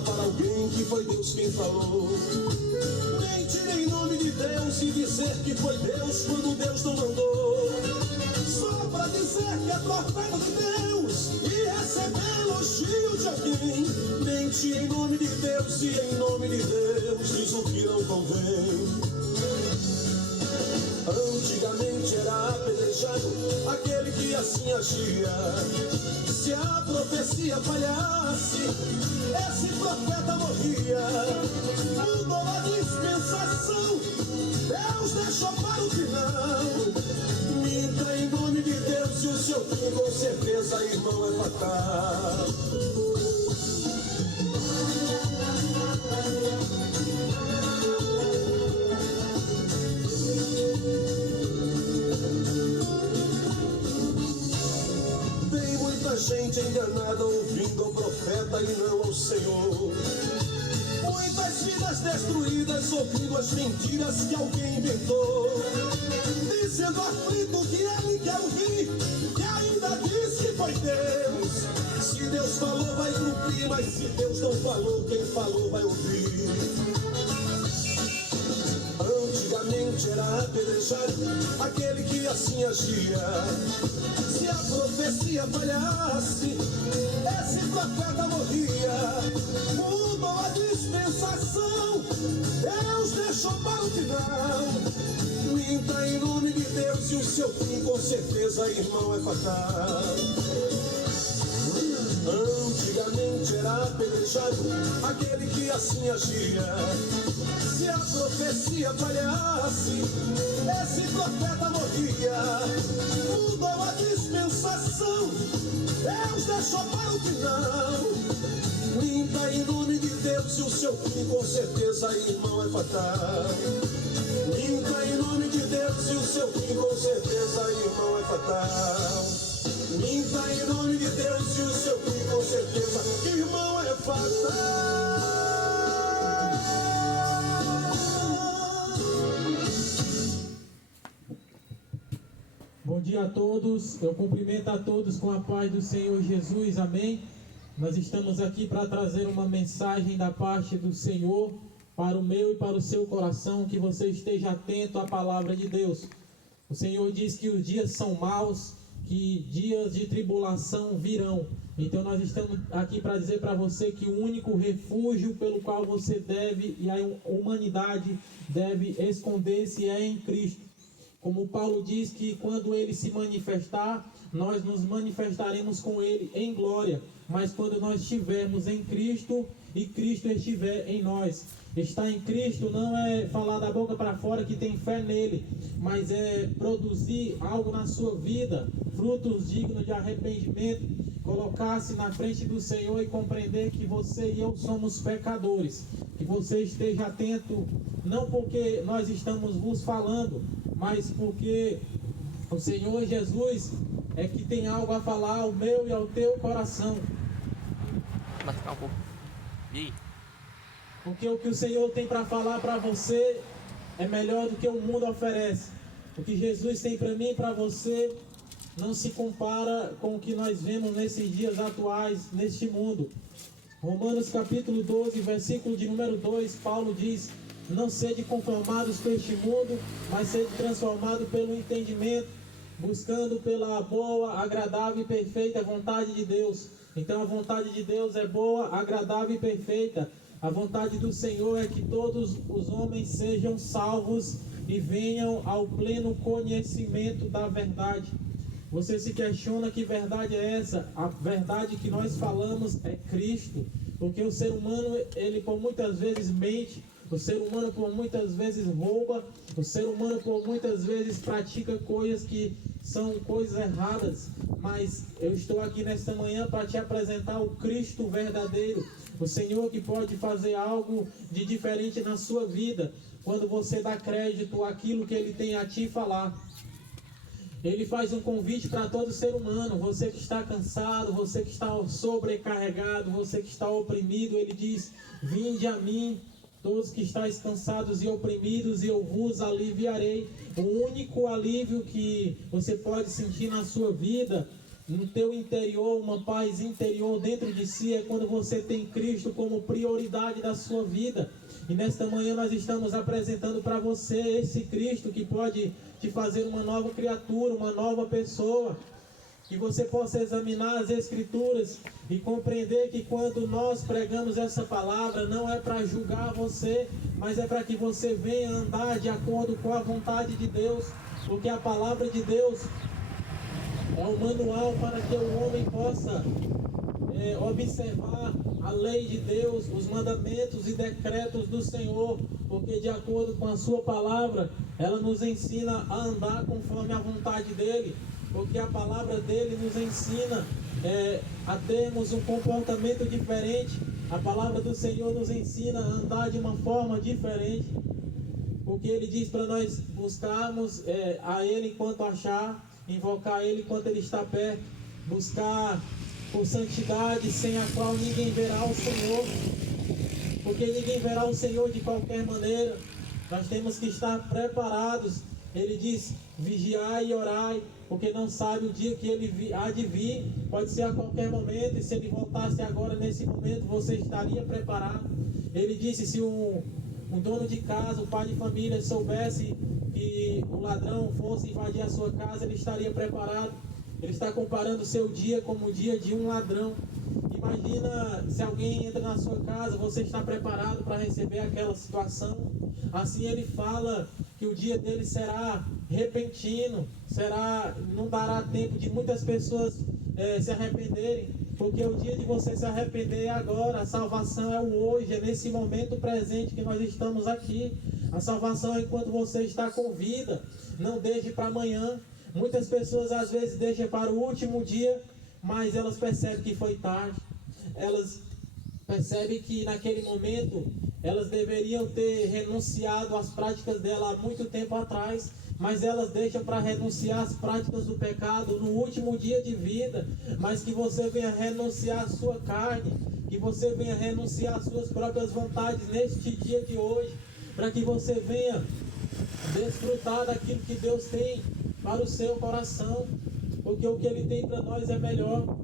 contar para alguém que foi Deus quem falou. Mentir em nome de Deus e dizer que foi Deus quando Deus não mandou. Só para dizer que é profeta de Deus e receber elogio de alguém. Mentir em nome de Deus e em nome de Deus diz o que não convém. Antigamente era apedrejado aquele que assim agia. Se a profecia falhasse, esse profeta morria. Mudou a dispensação, Deus deixou para o final. Minta em nome de Deus e o seu fim com certeza, irmão, é fatal. Tem muita gente enganada ouvindo ao profeta e não ao Senhor. Muitas vidas destruídas ouvindo as mentiras que alguém inventou. Dizendo aflito que ele quer ouvir e ainda diz que foi Deus. Se Deus falou vai cumprir, mas se Deus não falou, quem falou vai ouvir. Antigamente era apedrejado aquele que assim agia. Se a profecia falhasse, esse profeta morria. Mudou a dispensação, Deus deixou para o final. Minta em nome de Deus e o seu fim com certeza, irmão, é fatal. Antigamente era apedrejado aquele que assim agia. Se a profecia falhasse, esse profeta morria. Mudou a dispensação, Deus deixou para o final. Minta em nome de Deus e o seu fim com certeza, irmão, é fatal. Minta em nome de Deus e o seu fim com certeza, irmão, é fatal. Minta em nome de Deus e o seu fim com certeza, irmão, é fatal. Bom dia a todos, eu cumprimento a todos com a paz do Senhor Jesus, amém? Nós estamos aqui para trazer uma mensagem da parte do Senhor para o meu e para o seu coração, que você esteja atento à palavra de Deus. O Senhor diz que os dias são maus, que dias de tribulação virão. Então nós estamos aqui para dizer para você que o único refúgio pelo qual você deve e a humanidade deve esconder-se é em Cristo. Como Paulo diz que quando ele se manifestar, nós nos manifestaremos com ele em glória. Mas quando nós estivermos em Cristo e Cristo estiver em nós. Estar em Cristo não é falar da boca para fora que tem fé nele, mas é produzir algo na sua vida, frutos dignos de arrependimento, colocar-se na frente do Senhor e compreender que você e eu somos pecadores. Que você esteja atento, não porque nós estamos vos falando, mas porque o Senhor Jesus é que tem algo a falar ao meu e ao teu coração. Vai ficar um pouco. E aí? Porque o que o Senhor tem para falar para você é melhor do que o mundo oferece. O que Jesus tem para mim e para você não se compara com o que nós vemos nesses dias atuais, neste mundo. Romanos capítulo 12, versículo de número 2, Paulo diz: não sede conformados com este mundo, mas sede transformados pelo entendimento, buscando pela boa, agradável e perfeita vontade de Deus. Então a vontade de Deus é boa, agradável e perfeita. A vontade do Senhor é que todos os homens sejam salvos e venham ao pleno conhecimento da verdade. Você se questiona que verdade é essa? A verdade que nós falamos é Cristo. Porque o ser humano, ele por muitas vezes mente, o ser humano por muitas vezes rouba, o ser humano por muitas vezes pratica coisas que são coisas erradas. Mas eu estou aqui nesta manhã para te apresentar o Cristo verdadeiro, o Senhor que pode fazer algo de diferente na sua vida, quando você dá crédito àquilo que Ele tem a te falar. Ele faz um convite para todo ser humano. Você que está cansado, você que está sobrecarregado, você que está oprimido, Ele diz: vinde a mim, todos que estáis cansados e oprimidos, e eu vos aliviarei. O único alívio que você pode sentir na sua vida no teu interior, uma paz interior dentro de si, é quando você tem Cristo como prioridade da sua vida. E nesta manhã nós estamos apresentando para você esse Cristo que pode te fazer uma nova criatura, uma nova pessoa. Que você possa examinar as Escrituras e compreender que quando nós pregamos essa palavra, não é para julgar você, mas é para que você venha andar de acordo com a vontade de Deus, porque a palavra de Deus é o manual para que o homem possa observar a lei de Deus, os mandamentos e decretos do Senhor, porque de acordo com a sua palavra, ela nos ensina a andar conforme a vontade dEle, porque a palavra dEle nos ensina a termos um comportamento diferente. A palavra do Senhor nos ensina a andar de uma forma diferente, porque Ele diz para nós buscarmos a Ele enquanto achar, invocar Ele enquanto Ele está perto, buscar por santidade, sem a qual ninguém verá o Senhor, porque ninguém verá o Senhor de qualquer maneira. Nós temos que estar preparados. Ele diz: vigiai e orai, porque não sabe o dia que Ele há de vir, pode ser a qualquer momento, e se Ele voltasse agora nesse momento, você estaria preparado. Ele disse: se um dono de casa, o pai de família, soubesse que o ladrão fosse invadir a sua casa, ele estaria preparado. Ele está comparando o seu dia como o dia de um ladrão. Imagina se alguém entra na sua casa, você está preparado para receber aquela situação? Assim ele fala que o dia dele será repentino, não dará tempo de muitas pessoas se arrependerem, porque o dia de você se arrepender é agora. A salvação é o hoje, é nesse momento presente que nós estamos aqui. A salvação é enquanto você está com vida, não deixe para amanhã. Muitas pessoas às vezes deixam para o último dia, mas elas percebem que foi tarde. Elas percebem que naquele momento elas deveriam ter renunciado às práticas dela há muito tempo atrás, mas elas deixam para renunciar às práticas do pecado no último dia de vida. Mas que você venha renunciar à sua carne, que você venha renunciar às suas próprias vontades neste dia de hoje, para que você venha desfrutar daquilo que Deus tem para o seu coração, porque o que Ele tem para nós é melhor.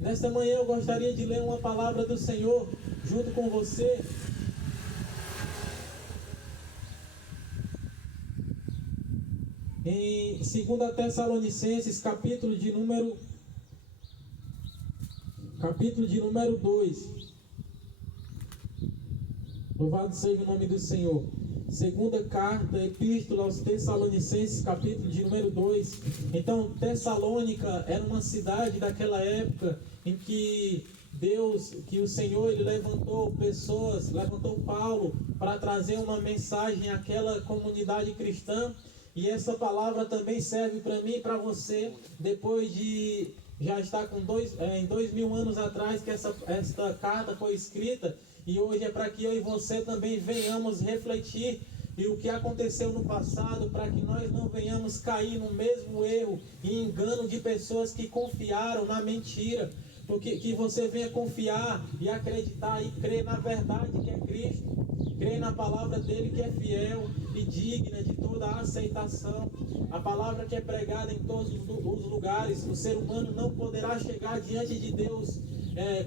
Nesta manhã eu gostaria de ler uma palavra do Senhor junto com você. Em 2 Tessalonicenses, capítulo de número 2. Louvado seja o nome do Senhor. Segunda carta, epístola aos Tessalonicenses, capítulo de número 2. Então, Tessalônica era uma cidade daquela época em que o Senhor, Ele levantou Paulo para trazer uma mensagem àquela comunidade cristã. E essa palavra também serve para mim e para você, depois de já estar com 2000 anos atrás que esta carta foi escrita. E hoje é para que eu e você também venhamos refletir e o que aconteceu no passado, para que nós não venhamos cair no mesmo erro e engano de pessoas que confiaram na mentira. Porque que você venha confiar e acreditar e crer na verdade que é Cristo, crer na palavra dele que é fiel e digna de toda a aceitação. A palavra que é pregada em todos os lugares. O ser humano não poderá chegar diante de Deus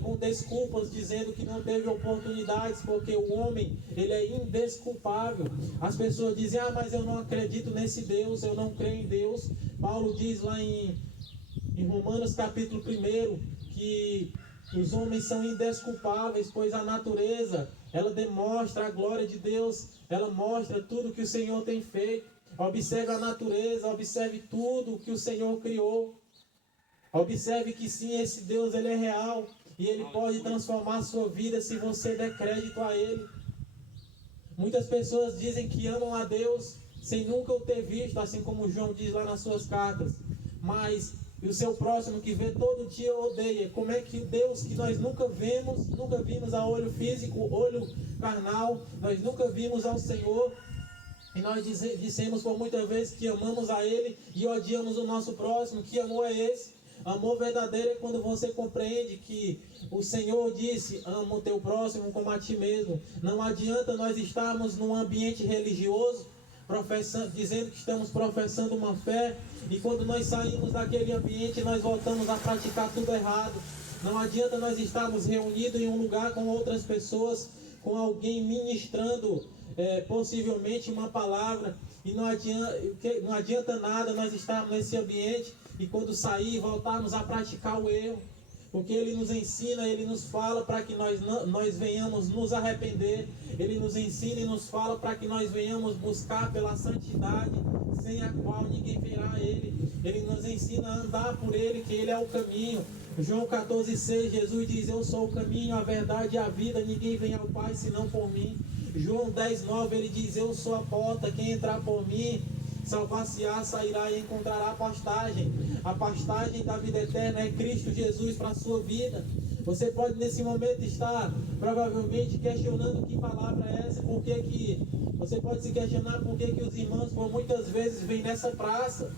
com desculpas, dizendo que não teve oportunidades, porque o homem, ele é indesculpável. As pessoas dizem: mas eu não acredito nesse Deus, eu não creio em Deus. Paulo diz lá em Romanos capítulo 1 que os homens são indesculpáveis, pois a natureza, ela demonstra a glória de Deus, ela mostra tudo que o Senhor tem feito. Observe a natureza, observe tudo que o Senhor criou. Observe que sim, esse Deus, ele é real e ele pode transformar a sua vida se você der crédito a ele. Muitas pessoas dizem que amam a Deus sem nunca o ter visto, assim como João diz lá nas suas cartas, mas o seu próximo que vê todo dia odeia. Como é que Deus que nós nunca vimos a olho físico, olho carnal, nós nunca vimos ao Senhor, e nós dissemos por muitas vezes que amamos a Ele e odiamos o nosso próximo? Que amor é esse? Amor verdadeiro é quando você compreende que o Senhor disse: ama o teu próximo como a ti mesmo. Não adianta nós estarmos num ambiente religioso, dizendo que estamos professando uma fé, e quando nós saímos daquele ambiente, nós voltamos a praticar tudo errado. Não adianta nós estarmos reunidos em um lugar com outras pessoas, com alguém ministrando possivelmente uma palavra, e não adianta nada nós estarmos nesse ambiente e quando sair voltarmos a praticar o erro. Porque Ele nos ensina, Ele nos fala para que nós venhamos nos arrepender. Ele nos ensina e nos fala para que nós venhamos buscar pela santidade, sem a qual ninguém verá a Ele. Ele nos ensina a andar por Ele, que Ele é o caminho. João 14,6, Jesus diz: eu sou o caminho, a verdade e a vida, ninguém vem ao Pai senão por mim. João 10,9, Ele diz: eu sou a porta, quem entrar por mim salvar-se-á, sairá e encontrará a pastagem. A pastagem da vida eterna é Cristo Jesus para a sua vida. Você pode nesse momento estar provavelmente questionando que palavra é essa, você pode se questionar por que os irmãos por muitas vezes vêm nessa praça.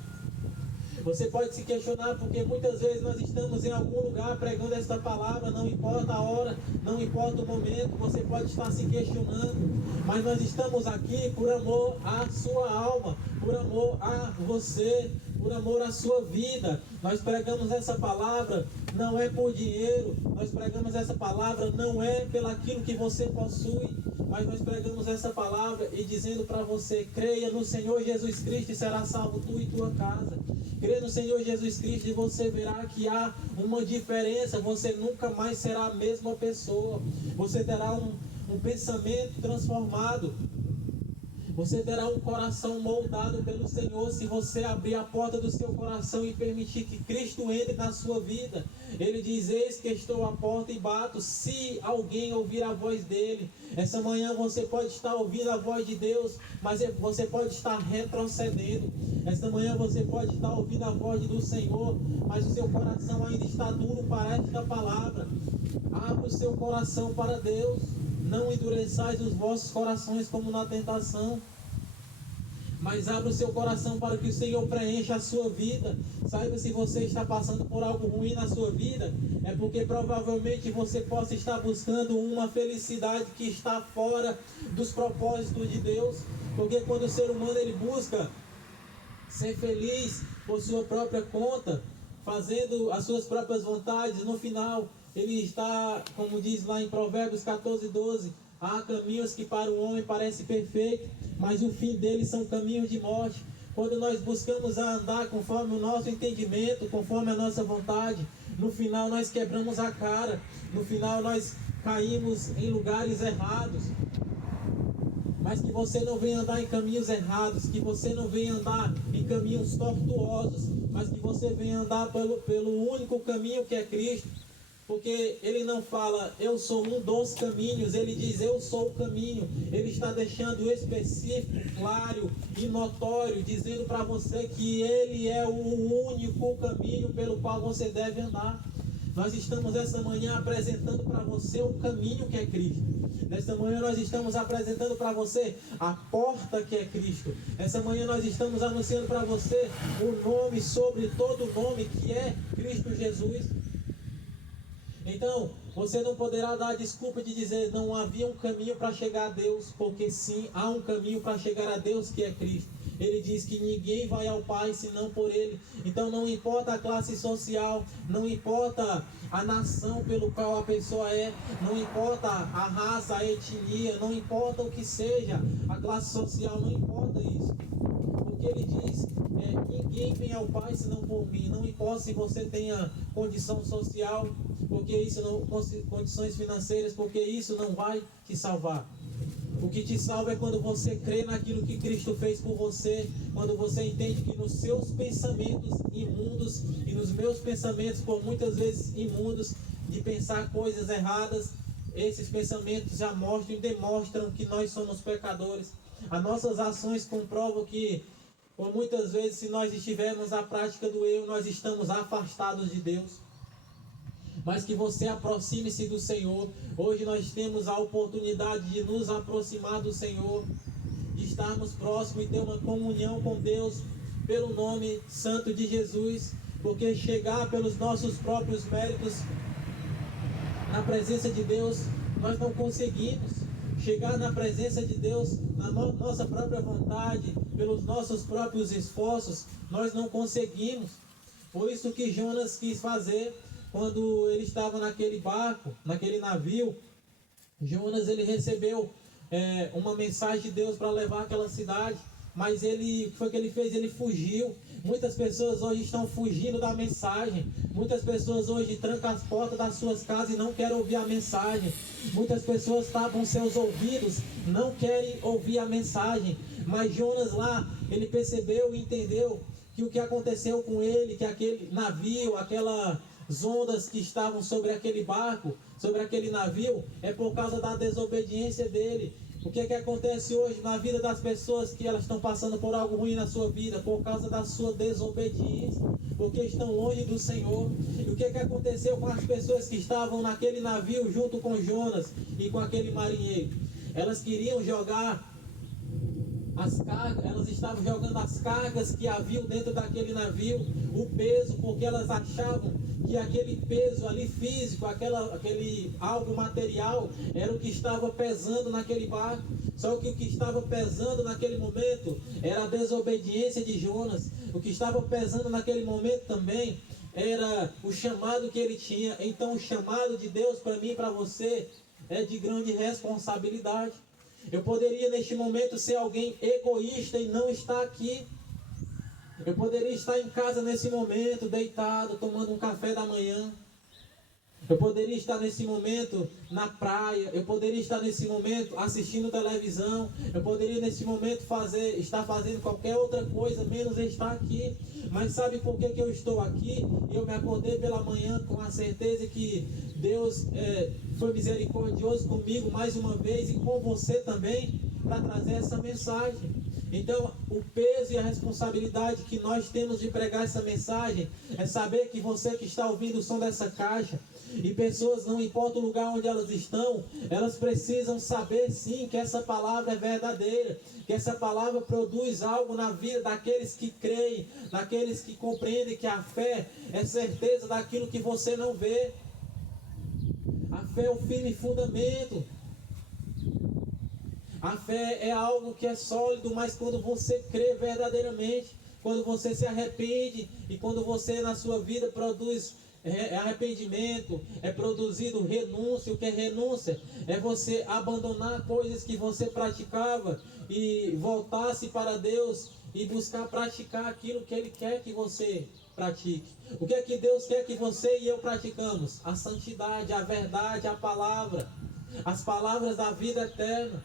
Você pode se questionar porque muitas vezes nós estamos em algum lugar pregando esta palavra, não importa a hora, não importa o momento, você pode estar se questionando, mas nós estamos aqui por amor à sua alma, por amor a você, por amor à sua vida. Nós pregamos essa palavra não é por dinheiro, nós pregamos essa palavra não é pelo aquilo que você possui, mas nós pregamos essa palavra e dizendo para você: creia no Senhor Jesus Cristo e será salvo tu e tua casa. Crê no Senhor Jesus Cristo e você verá que há uma diferença. Você nunca mais será a mesma pessoa. Você terá um pensamento transformado. Você terá um coração moldado pelo Senhor se você abrir a porta do seu coração e permitir que Cristo entre na sua vida. Ele diz: eis que estou à porta e bato, se alguém ouvir a voz dele. Essa manhã você pode estar ouvindo a voz de Deus, mas você pode estar retrocedendo. Esta manhã você pode estar ouvindo a voz do Senhor, mas o seu coração ainda está duro para esta palavra. Abra o seu coração para Deus. Não endureçais os vossos corações como na tentação, mas abra o seu coração para que o Senhor preencha a sua vida. Saiba, se você está passando por algo ruim na sua vida, é porque provavelmente você possa estar buscando uma felicidade que está fora dos propósitos de Deus. Porque quando o ser humano ele busca ser feliz por sua própria conta, fazendo as suas próprias vontades, no final ele está, como diz lá em Provérbios 14:12, há caminhos que para o homem parecem perfeitos, mas o fim deles são caminhos de morte. Quando nós buscamos a andar conforme o nosso entendimento, conforme a nossa vontade, no final nós quebramos a cara, no final nós caímos em lugares errados. Mas que você não venha andar em caminhos errados, que você não venha andar em caminhos tortuosos, mas que você venha andar pelo único caminho que é Cristo. Porque ele não fala, eu sou um dos caminhos, ele diz, eu sou o caminho. Ele está deixando específico, claro e notório, dizendo para você que ele é o único caminho pelo qual você deve andar. Nós estamos essa manhã apresentando para você o caminho que é Cristo. Nesta manhã nós estamos apresentando para você a porta que é Cristo. Essa manhã nós estamos anunciando para você o nome sobre todo nome que é Cristo Jesus. Então, você não poderá dar a desculpa de dizer não havia um caminho para chegar a Deus, porque sim, há um caminho para chegar a Deus que é Cristo. Ele diz que ninguém vai ao Pai senão por Ele. Então não importa a classe social, não importa a nação pelo qual a pessoa é, não importa a raça, a etnia, não importa o que seja, a classe social, não importa isso. Porque ele diz, ninguém vem ao Pai senão por mim. Não importa se você tenha condição social, porque isso não, condições financeiras, porque isso não vai te salvar. O que te salva é quando você crê naquilo que Cristo fez por você, quando você entende que nos seus pensamentos imundos e nos meus pensamentos, por muitas vezes imundos, de pensar coisas erradas, esses pensamentos já mostram e demonstram que nós somos pecadores. As nossas ações comprovam que, por muitas vezes, se nós estivermos na prática do eu, nós estamos afastados de Deus. Mas que você aproxime-se do Senhor. Hoje nós temos a oportunidade de nos aproximar do Senhor, de estarmos próximos e ter uma comunhão com Deus pelo nome santo de Jesus, porque chegar pelos nossos próprios méritos na presença de Deus, nós não conseguimos. chegar na presença de Deus, na nossa própria vontade, pelos nossos próprios esforços, nós não conseguimos. Foi isso que Jonas quis fazer quando ele estava naquele barco, naquele navio. Jonas, ele recebeu uma mensagem de Deus para levar aquela cidade, mas o que foi que ele fez? Ele fugiu. Muitas pessoas hoje estão fugindo da mensagem. Muitas pessoas hoje trancam as portas das suas casas e não querem ouvir a mensagem. Muitas pessoas tapam seus ouvidos, não querem ouvir a mensagem. Mas Jonas lá, ele percebeu e entendeu que o que aconteceu com ele, que aquele navio, aquelas ondas que estavam sobre aquele barco, sobre aquele navio, é por causa da desobediência dele. O que é que acontece hoje na vida das pessoas, que elas estão passando por algo ruim na sua vida? Por causa da sua desobediência, porque estão longe do Senhor. E o que é que aconteceu com as pessoas que estavam naquele navio junto com Jonas e com aquele marinheiro? Elas queriam jogar as cargas, elas estavam jogando as cargas que haviam dentro daquele navio, o peso, porque elas achavam que aquele peso ali físico, aquele algo material, era o que estava pesando naquele barco. Só que o que estava pesando naquele momento era a desobediência de Jonas. O que estava pesando naquele momento também era o chamado que ele tinha. Então o chamado de Deus para mim e para você é de grande responsabilidade. Eu poderia neste momento ser alguém egoísta e não estar aqui. Eu poderia estar em casa nesse momento, deitado, tomando um café da manhã. Eu poderia estar nesse momento na praia. Eu poderia estar nesse momento assistindo televisão. Eu poderia nesse momento estar fazendo qualquer outra coisa, menos estar aqui. Mas sabe por que eu estou aqui? Eu me acordei pela manhã com a certeza que Deus foi misericordioso comigo mais uma vez e com você também, para trazer essa mensagem. Então, o peso e a responsabilidade que nós temos de pregar essa mensagem é saber que você que está ouvindo o som dessa caixa, e pessoas, não importa o lugar onde elas estão, elas precisam saber sim que essa palavra é verdadeira, que essa palavra produz algo na vida daqueles que creem, daqueles que compreendem que a fé é certeza daquilo que você não vê. A fé é o firme fundamento. A fé é algo que é sólido, mas quando você crê verdadeiramente, quando você se arrepende e quando você na sua vida produz arrependimento, é produzido renúncia. O que é renúncia? É você abandonar coisas que você praticava e voltar-se para Deus e buscar praticar aquilo que Ele quer que você pratique. O que é que Deus quer que você e eu praticamos? A santidade, a verdade, a palavra, as palavras da vida eterna.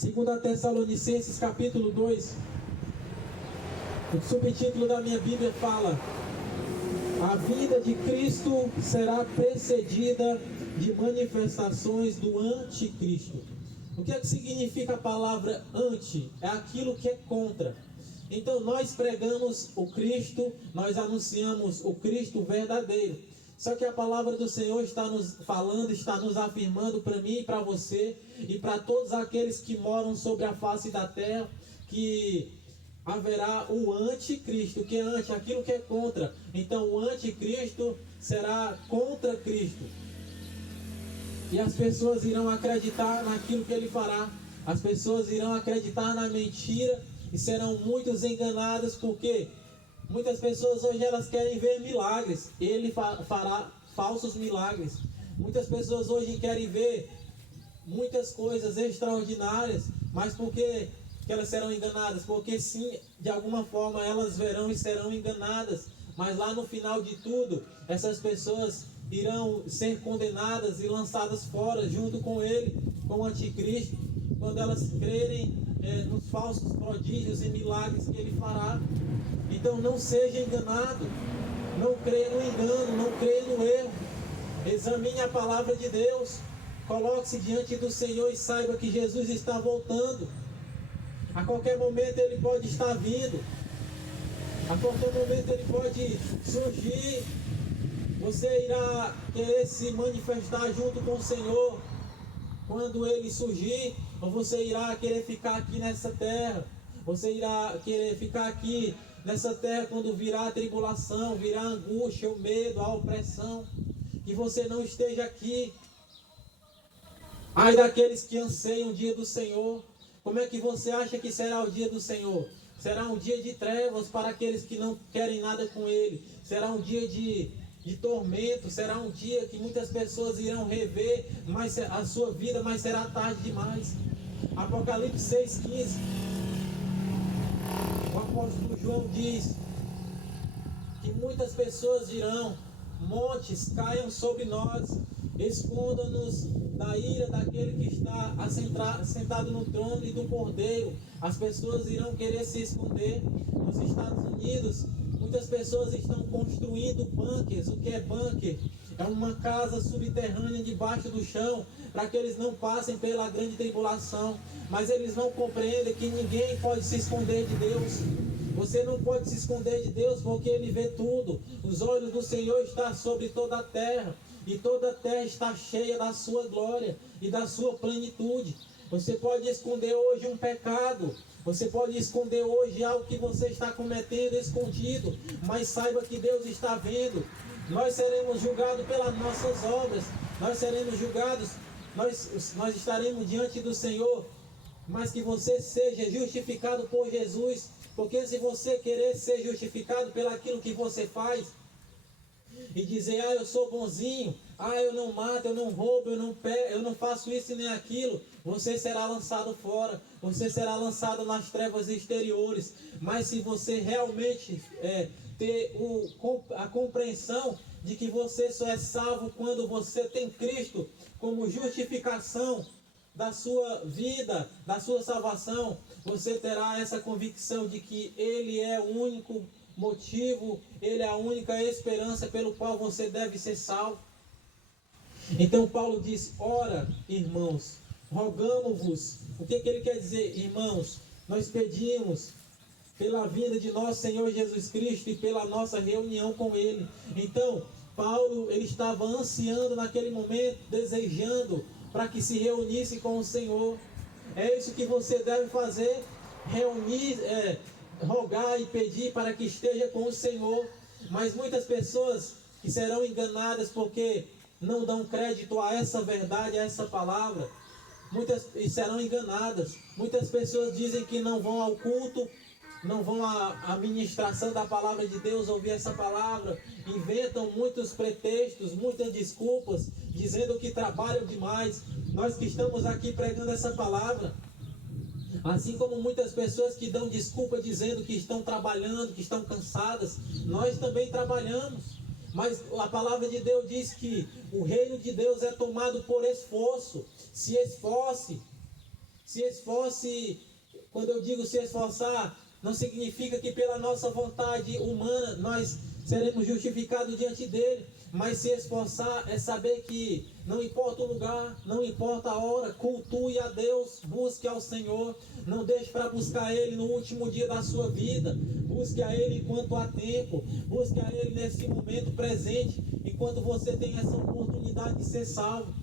2 Tessalonicenses capítulo 2, o subtítulo da minha Bíblia fala: a vinda de Cristo será precedida de manifestações do anticristo. O que é que significa a palavra anti? É aquilo que é contra. Então nós pregamos o Cristo, nós anunciamos o Cristo verdadeiro. Só que a palavra do Senhor está nos falando, está nos afirmando para mim e para você e para todos aqueles que moram sobre a face da terra, que haverá o anticristo. O que é anti? Aquilo que é contra. Então o anticristo será contra Cristo. E as pessoas irão acreditar naquilo que ele fará. As pessoas irão acreditar na mentira e serão muitos enganadas, porque muitas pessoas hoje elas querem ver milagres. Ele fará falsos milagres. Muitas pessoas hoje querem ver muitas coisas extraordinárias, mas por que elas serão enganadas? Porque sim, de alguma forma elas verão e serão enganadas. Mas lá no final de tudo, essas pessoas irão ser condenadas e lançadas fora junto com ele, com o anticristo, quando elas crerem nos falsos prodígios e milagres que ele fará. Então não seja enganado, não creia no engano, não creia no erro. Examine a palavra de Deus, coloque-se diante do Senhor e saiba que Jesus está voltando. A qualquer momento ele pode estar vindo, a qualquer momento ele pode surgir. Você irá querer se manifestar junto com o Senhor quando ele surgir, ou você irá querer ficar aqui nessa terra? Você irá querer ficar aqui nessa terra quando virá a tribulação, virá a angústia, o medo, a opressão, que você não esteja aqui. Ai daqueles que anseiam o dia do Senhor. Como é que você acha que será o dia do Senhor? Será um dia de trevas para aqueles que não querem nada com Ele. Será um dia de tormento. Será um dia que muitas pessoas irão rever a sua vida, mas será tarde demais. Apocalipse 6,15. O apóstolo João diz que muitas pessoas dirão: montes caiam sobre nós, esconda-nos da ira daquele que está sentado no trono e do Cordeiro. As pessoas irão querer se esconder. Nos Estados Unidos, muitas pessoas estão construindo bunkers. O que é bunker? É uma casa subterrânea debaixo do chão, para que eles não passem pela grande tribulação. Mas eles não compreendem que ninguém pode se esconder de Deus. Você não pode se esconder de Deus, porque Ele vê tudo. Os olhos do Senhor estão sobre toda a terra, e toda a terra está cheia da sua glória e da sua plenitude. Você pode esconder hoje um pecado, você pode esconder hoje algo que você está cometendo escondido, mas saiba que Deus está vendo. Nós seremos julgados pelas nossas obras, nós seremos julgados, nós estaremos diante do Senhor, mas que você seja justificado por Jesus. Porque se você querer ser justificado pelaquilo que você faz, e dizer: ah, eu sou bonzinho, ah, eu não mato, eu não roubo, eu não faço isso e nem aquilo, você será lançado fora, você será lançado nas trevas exteriores. Mas se você realmente ter a compreensão de que você só é salvo quando você tem Cristo como justificação da sua vida, da sua salvação, você terá essa convicção de que Ele é o único motivo, Ele é a única esperança pelo qual você deve ser salvo. Então Paulo diz: ora, irmãos, rogamo-vos. O que ele quer dizer? Irmãos, nós pedimos pela vinda de nosso Senhor Jesus Cristo e pela nossa reunião com Ele. Então, Paulo, ele estava ansiando naquele momento, desejando para que se reunisse com o Senhor. É isso que você deve fazer: reunir, rogar e pedir para que esteja com o Senhor. Mas muitas pessoas que serão enganadas porque não dão crédito a essa verdade, a essa palavra, serão enganadas. Muitas pessoas dizem que não vão ao culto, não vão à ministração da palavra de Deus, ouvir essa palavra, inventam muitos pretextos, muitas desculpas, dizendo que trabalham demais. Nós que estamos aqui pregando essa palavra, assim como muitas pessoas que dão desculpa dizendo que estão trabalhando, que estão cansadas, nós também trabalhamos. Mas a palavra de Deus diz que o reino de Deus é tomado por esforço. Se esforce. Quando eu digo se esforçar, não significa que pela nossa vontade humana nós seremos justificados diante dele. Mas se esforçar é saber que não importa o lugar, não importa a hora, cultue a Deus, busque ao Senhor. Não deixe para buscar Ele no último dia da sua vida. Busque a Ele enquanto há tempo. Busque a Ele nesse momento presente, enquanto você tem essa oportunidade de ser salvo.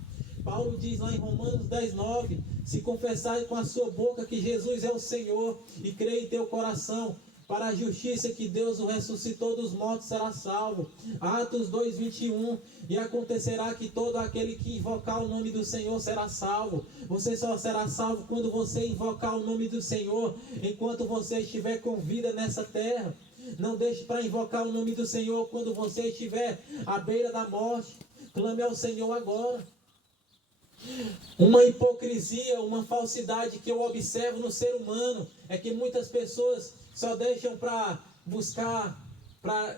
Paulo diz lá em Romanos 10:9: se confessares com a sua boca que Jesus é o Senhor e crer em teu coração para a justiça que Deus o ressuscitou dos mortos, será salvo. Atos 2:21: e acontecerá que todo aquele que invocar o nome do Senhor será salvo. Você só será salvo quando você invocar o nome do Senhor, enquanto você estiver com vida nessa terra. Não deixe para invocar o nome do Senhor quando você estiver à beira da morte. Clame ao Senhor agora. Uma hipocrisia, uma falsidade que eu observo no ser humano é que muitas pessoas só deixam para buscar, para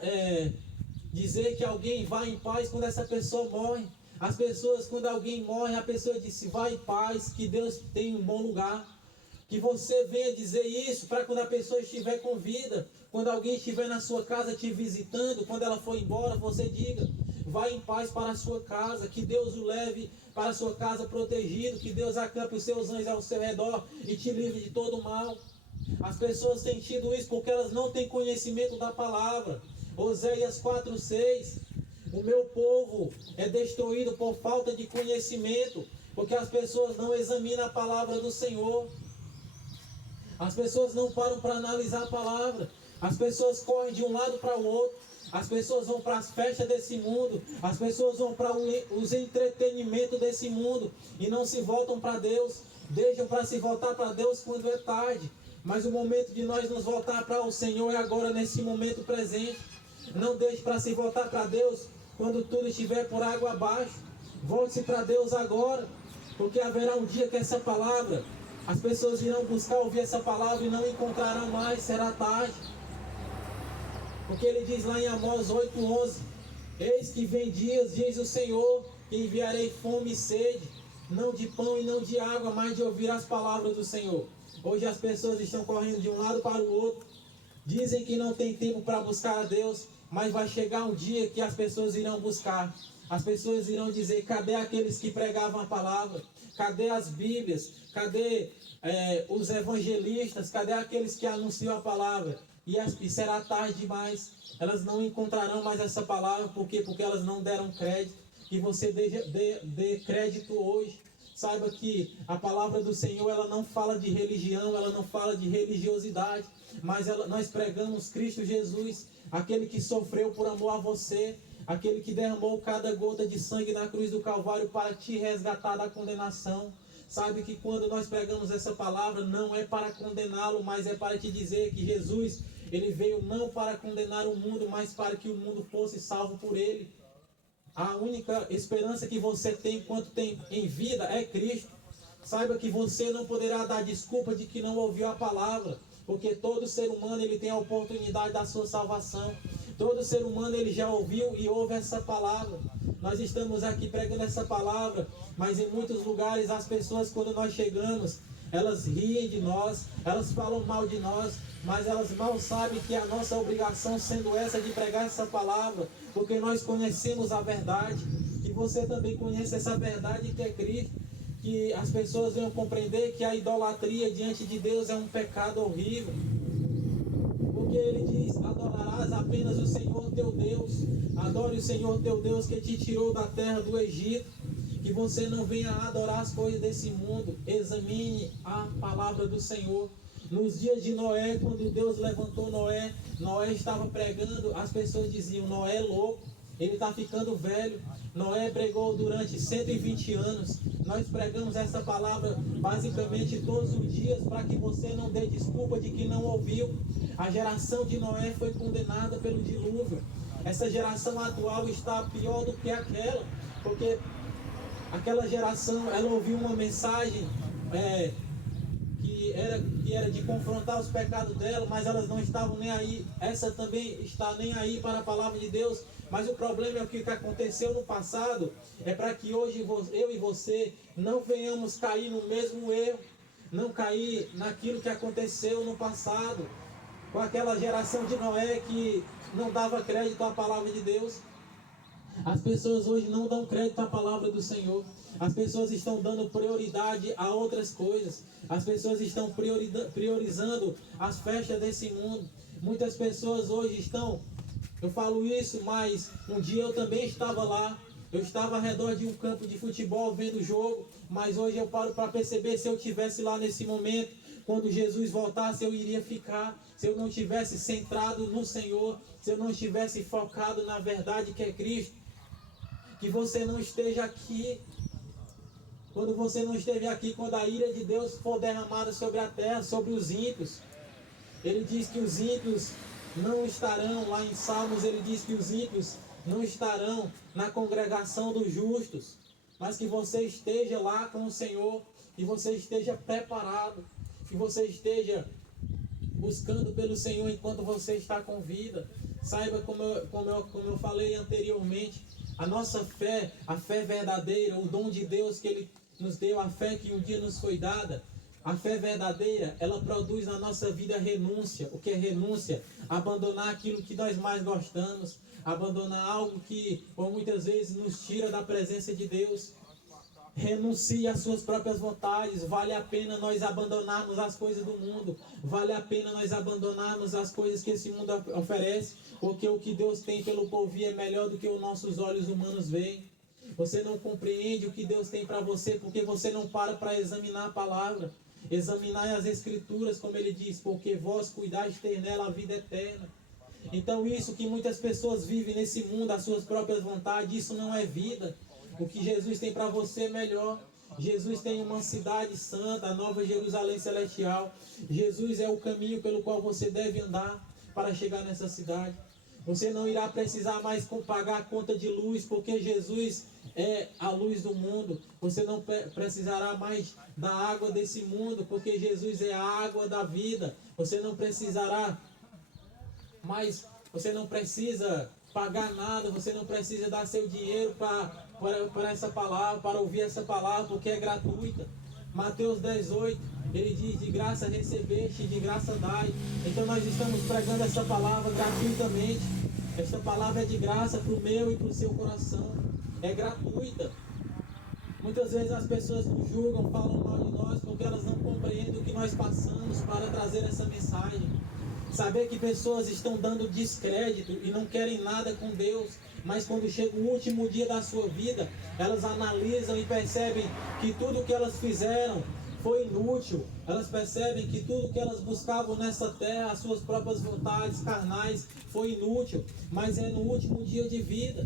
dizer que alguém vai em paz quando essa pessoa morre. As pessoas, quando alguém morre, a pessoa diz: vai em paz, que Deus tem um bom lugar. Que você venha dizer isso para quando a pessoa estiver com vida, quando alguém estiver na sua casa te visitando, quando ela for embora, você diga: vai em paz para a sua casa, que Deus o leve para a sua casa protegido, que Deus acampe os seus anjos ao seu redor e te livre de todo o mal. As pessoas têm tido isso porque elas não têm conhecimento da palavra. Oséias 4:6: o meu povo é destruído por falta de conhecimento, porque as pessoas não examinam a palavra do Senhor. As pessoas não param para analisar a palavra. As pessoas correm de um lado para o outro. As pessoas vão para as festas desse mundo, as pessoas vão para os entretenimentos desse mundo e não se voltam para Deus. Deixam para se voltar para Deus quando é tarde. Mas o momento de nós nos voltar para o Senhor é agora, nesse momento presente. Não deixe para se voltar para Deus quando tudo estiver por água abaixo. Volte-se para Deus agora, porque haverá um dia que essa palavra, as pessoas irão buscar ouvir essa palavra e não encontrarão mais, será tarde. Porque ele diz lá em Amós 8:11: eis que vem dias, diz o Senhor, que enviarei fome e sede, não de pão e não de água, mas de ouvir as palavras do Senhor. Hoje as pessoas estão correndo de um lado para o outro, dizem que não tem tempo para buscar a Deus, mas vai chegar um dia que as pessoas irão buscar. As pessoas irão dizer: cadê aqueles que pregavam a palavra? Cadê as Bíblias? Cadê os evangelistas? Cadê aqueles que anunciam a palavra? E será tarde demais. Elas não encontrarão mais essa palavra. Por quê? Porque elas não deram crédito. Que você dê crédito hoje. Saiba que a palavra do Senhor, ela não fala de religião, ela não fala de religiosidade, mas nós pregamos Cristo Jesus, aquele que sofreu por amor a você, aquele que derramou cada gota de sangue na cruz do Calvário para te resgatar da condenação. Sabe que quando nós pregamos essa palavra, não é para condená-lo, mas é para te dizer que Jesus, ele veio não para condenar o mundo, mas para que o mundo fosse salvo por ele. A única esperança que você tem enquanto tem em vida é Cristo. Saiba que você não poderá dar desculpa de que não ouviu a palavra, porque todo ser humano, ele tem a oportunidade da sua salvação. Todo ser humano, ele já ouviu e ouve essa palavra. Nós estamos aqui pregando essa palavra, mas em muitos lugares as pessoas, quando nós chegamos, elas riem de nós, elas falam mal de nós, mas elas mal sabem que a nossa obrigação, sendo essa de pregar essa palavra, porque nós conhecemos a verdade, que você também conhece essa verdade que é Cristo, que as pessoas venham compreender que a idolatria diante de Deus é um pecado horrível. Porque ele diz: adorarás apenas o Senhor teu Deus. Adore o Senhor teu Deus que te tirou da terra do Egito. Que você não venha adorar as coisas desse mundo. Examine a palavra do Senhor. Nos dias de Noé, quando Deus levantou Noé, Noé estava pregando, as pessoas diziam: Noé é louco, ele está ficando velho. Noé pregou durante 120 anos. Nós pregamos essa palavra basicamente todos os dias, para que você não dê desculpa de que não ouviu. A geração de Noé foi condenada pelo dilúvio. Essa geração atual está pior do que aquela, porque aquela geração, ela ouviu uma mensagem que era de confrontar os pecados dela, mas elas não estavam nem aí. Essa também está nem aí para a palavra de Deus. Mas o problema é o que aconteceu no passado, é para que hoje eu e você não venhamos cair no mesmo erro, não cair naquilo que aconteceu no passado, com aquela geração de Noé que não dava crédito à palavra de Deus. As pessoas hoje não dão crédito à palavra do Senhor. As pessoas estão dando prioridade a outras coisas. As pessoas estão priorizando as festas desse mundo. Muitas pessoas hoje estão... Eu falo isso, mas um dia eu também estava lá. Eu estava ao redor de um campo de futebol vendo o jogo. Mas hoje eu paro para perceber, se eu estivesse lá nesse momento, quando Jesus voltasse, eu iria ficar. Se eu não estivesse centrado no Senhor, se eu não estivesse focado na verdade que é Cristo. Que você não esteja aqui. Quando você não esteve aqui, quando a ira de Deus for derramada sobre a terra, sobre os ímpios. Ele diz que os ímpios não estarão, lá em Salmos ele diz que os ímpios não estarão na congregação dos justos. Mas que você esteja lá com o Senhor, que você esteja preparado, que você esteja buscando pelo Senhor enquanto você está com vida. Saiba, como eu falei anteriormente, a nossa fé, a fé verdadeira, o dom de Deus que Ele nos deu, a fé que um dia nos foi dada, a fé verdadeira, ela produz na nossa vida renúncia. O que é renúncia? Abandonar aquilo que nós mais gostamos, abandonar algo que por muitas vezes nos tira da presença de Deus. Renuncie às suas próprias vontades. Vale a pena nós abandonarmos as coisas do mundo. Vale a pena nós abandonarmos as coisas que esse mundo oferece, porque o que Deus tem pelo porvir é melhor do que os nossos olhos humanos veem. Você não compreende o que Deus tem para você, porque você não para examinar a palavra. Examinar as Escrituras, como ele diz: porque vós cuidais ter nela a vida eterna. Então isso que muitas pessoas vivem nesse mundo, as suas próprias vontades, isso não é vida. O que Jesus tem para você é melhor. Jesus tem uma cidade santa, a Nova Jerusalém Celestial. Jesus é o caminho pelo qual você deve andar para chegar nessa cidade. Você não irá precisar mais pagar a conta de luz, porque Jesus é a luz do mundo. Você não precisará mais da água desse mundo, porque Jesus é a água da vida. Você não precisará mais, você não precisa pagar nada, você não precisa dar seu dinheiro para essa palavra, para ouvir essa palavra, porque é gratuita. Mateus 10:8, ele diz: de graça recebeste, de graça dai. Então nós estamos pregando essa palavra gratuitamente. Esta palavra é de graça para o meu e para o seu coração. É gratuita. Muitas vezes as pessoas nos julgam, falam mal de nós, porque elas não compreendem o que nós passamos para trazer essa mensagem. Saber que pessoas estão dando descrédito e não querem nada com Deus, mas quando chega o último dia da sua vida, elas analisam e percebem que tudo que elas fizeram foi inútil. Elas percebem que tudo que elas buscavam nessa terra, as suas próprias vontades carnais, foi inútil. Mas é no último dia de vida.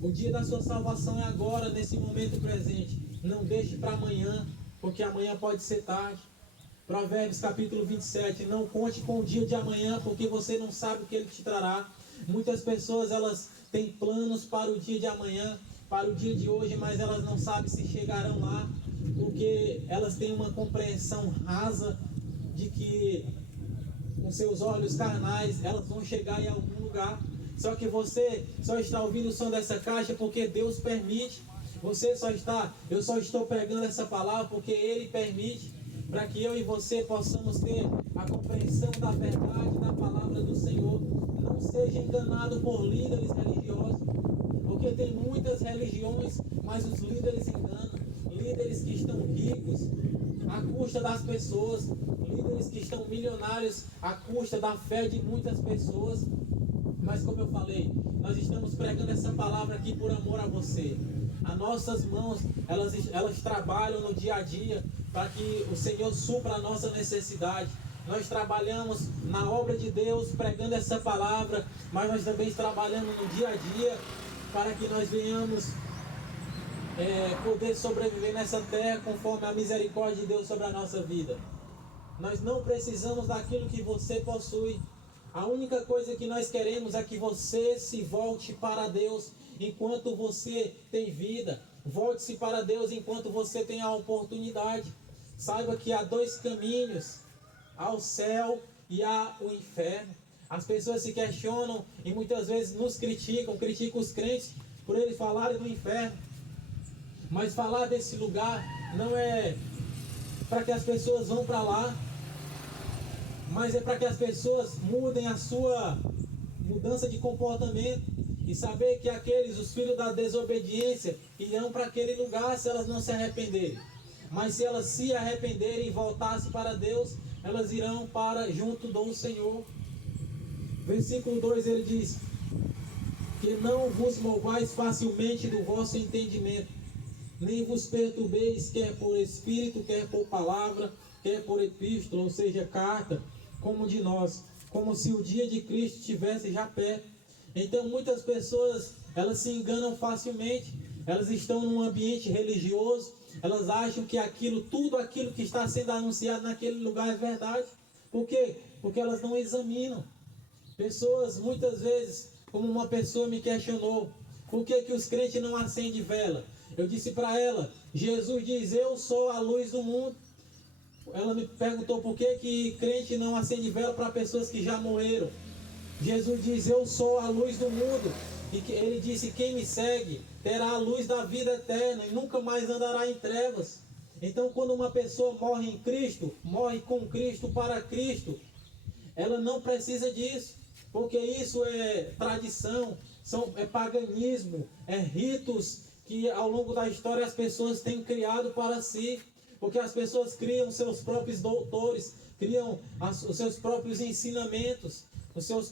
O dia da sua salvação é agora, nesse momento presente. Não deixe para amanhã, porque amanhã pode ser tarde. Provérbios capítulo 27, não conte com o dia de amanhã, porque você não sabe o que ele te trará. Muitas pessoas, elas têm planos para o dia de amanhã, para o dia de hoje, mas elas não sabem se chegarão lá, porque elas têm uma compreensão rasa de que com seus olhos carnais elas vão chegar em algum lugar. Só que você só está ouvindo o som dessa caixa porque Deus permite. Eu só estou pregando essa palavra porque Ele permite, para que eu e você possamos ter a compreensão da verdade da palavra do Senhor. Não seja enganado por líderes religiosos, porque tem muitas religiões, mas os líderes enganam. Líderes que estão ricos à custa das pessoas, líderes que estão milionários à custa da fé de muitas pessoas. Mas como eu falei, nós estamos pregando essa palavra aqui por amor a você. As nossas mãos, elas trabalham no dia a dia para que o Senhor supra a nossa necessidade. Nós trabalhamos na obra de Deus pregando essa palavra, mas nós também trabalhamos no dia a dia para que nós venhamos poder sobreviver nessa terra conforme a misericórdia de Deus sobre a nossa vida. Nós não precisamos daquilo que você possui. A única coisa que nós queremos é que você se volte para Deus enquanto você tem vida. Volte-se para Deus enquanto você tem a oportunidade. Saiba que há dois caminhos, ao céu e ao inferno. As pessoas se questionam e muitas vezes nos criticam os crentes por eles falarem do inferno. Mas falar desse lugar não é para que as pessoas vão para lá, mas é para que as pessoas mudem a sua mudança de comportamento e saber que os filhos da desobediência, irão para aquele lugar se elas não se arrependerem. Mas se elas se arrependerem e voltassem para Deus, elas irão para junto do Senhor. Versículo 2 ele diz: que não vos movais facilmente do vosso entendimento, nem vos perturbeis, quer por espírito, quer por palavra, quer por epístola, ou seja, carta, como de nós, como se o dia de Cristo estivesse já perto. Então muitas pessoas, elas se enganam facilmente. Elas estão num ambiente religioso, elas acham que tudo aquilo que está sendo anunciado naquele lugar é verdade. Por quê? Porque elas não examinam. Pessoas, muitas vezes, como uma pessoa me questionou, por que os crentes não acendem vela? Eu disse para ela, Jesus diz: eu sou a luz do mundo. Ela me perguntou por que crente não acende vela para pessoas que já morreram. Jesus diz: eu sou a luz do mundo. E ele disse: quem me segue terá a luz da vida eterna e nunca mais andará em trevas. Então, quando uma pessoa morre em Cristo, morre com Cristo, para Cristo, ela não precisa disso, porque isso é tradição, é paganismo, é ritos que ao longo da história as pessoas têm criado para si, porque as pessoas criam seus próprios doutores, criam os seus próprios ensinamentos, os seus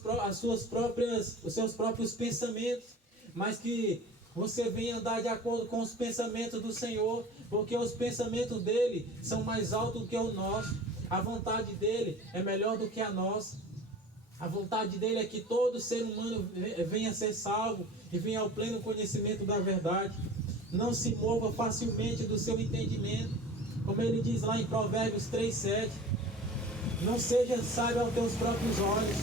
próprios pensamentos, mas que você venha andar de acordo com os pensamentos do Senhor, porque os pensamentos dele são mais altos do que o nosso, a vontade dele é melhor do que a nossa. A vontade dele é que todo ser humano venha a ser salvo e venha ao pleno conhecimento da verdade. Não se mova facilmente do seu entendimento, como ele diz lá em Provérbios 3:7. Não seja sábio aos teus próprios olhos.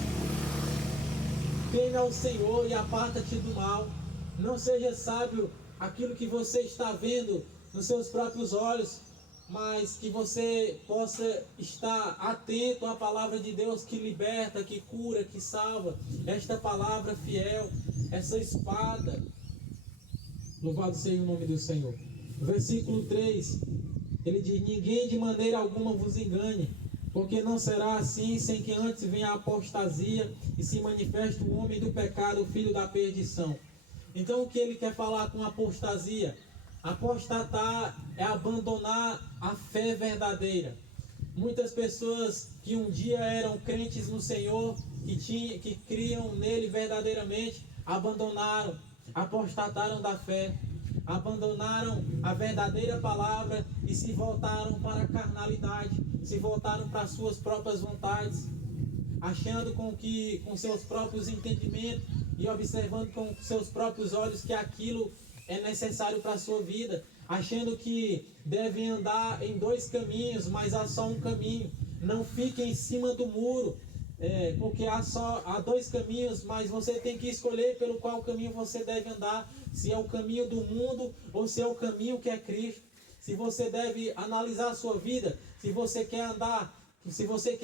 Teme ao Senhor e aparta-te do mal. Não seja sábio aquilo que você está vendo nos seus próprios olhos, mas que você possa estar atento à palavra de Deus que liberta, que cura, que salva. Esta palavra fiel, essa espada. Louvado seja o nome do Senhor. Versículo 3, ele diz: ninguém de maneira alguma vos engane, porque não será assim sem que antes venha a apostasia e se manifeste o homem do pecado, o filho da perdição. Então, o que ele quer falar com apostasia? Apostatar é abandonar a fé verdadeira. Muitas pessoas que um dia eram crentes no Senhor, que criam nele verdadeiramente, abandonaram, apostataram da fé, abandonaram a verdadeira palavra e se voltaram para a carnalidade, se voltaram para as suas próprias vontades, achando com seus próprios entendimentos e observando com seus próprios olhos que aquilo é necessário para a sua vida, achando que devem andar em dois caminhos, mas há só um caminho. Não fique em cima do muro, porque há dois caminhos, mas você tem que escolher pelo qual caminho você deve andar, se é o caminho do mundo ou se é o caminho que é Cristo. Se você deve analisar a sua vida, se você quer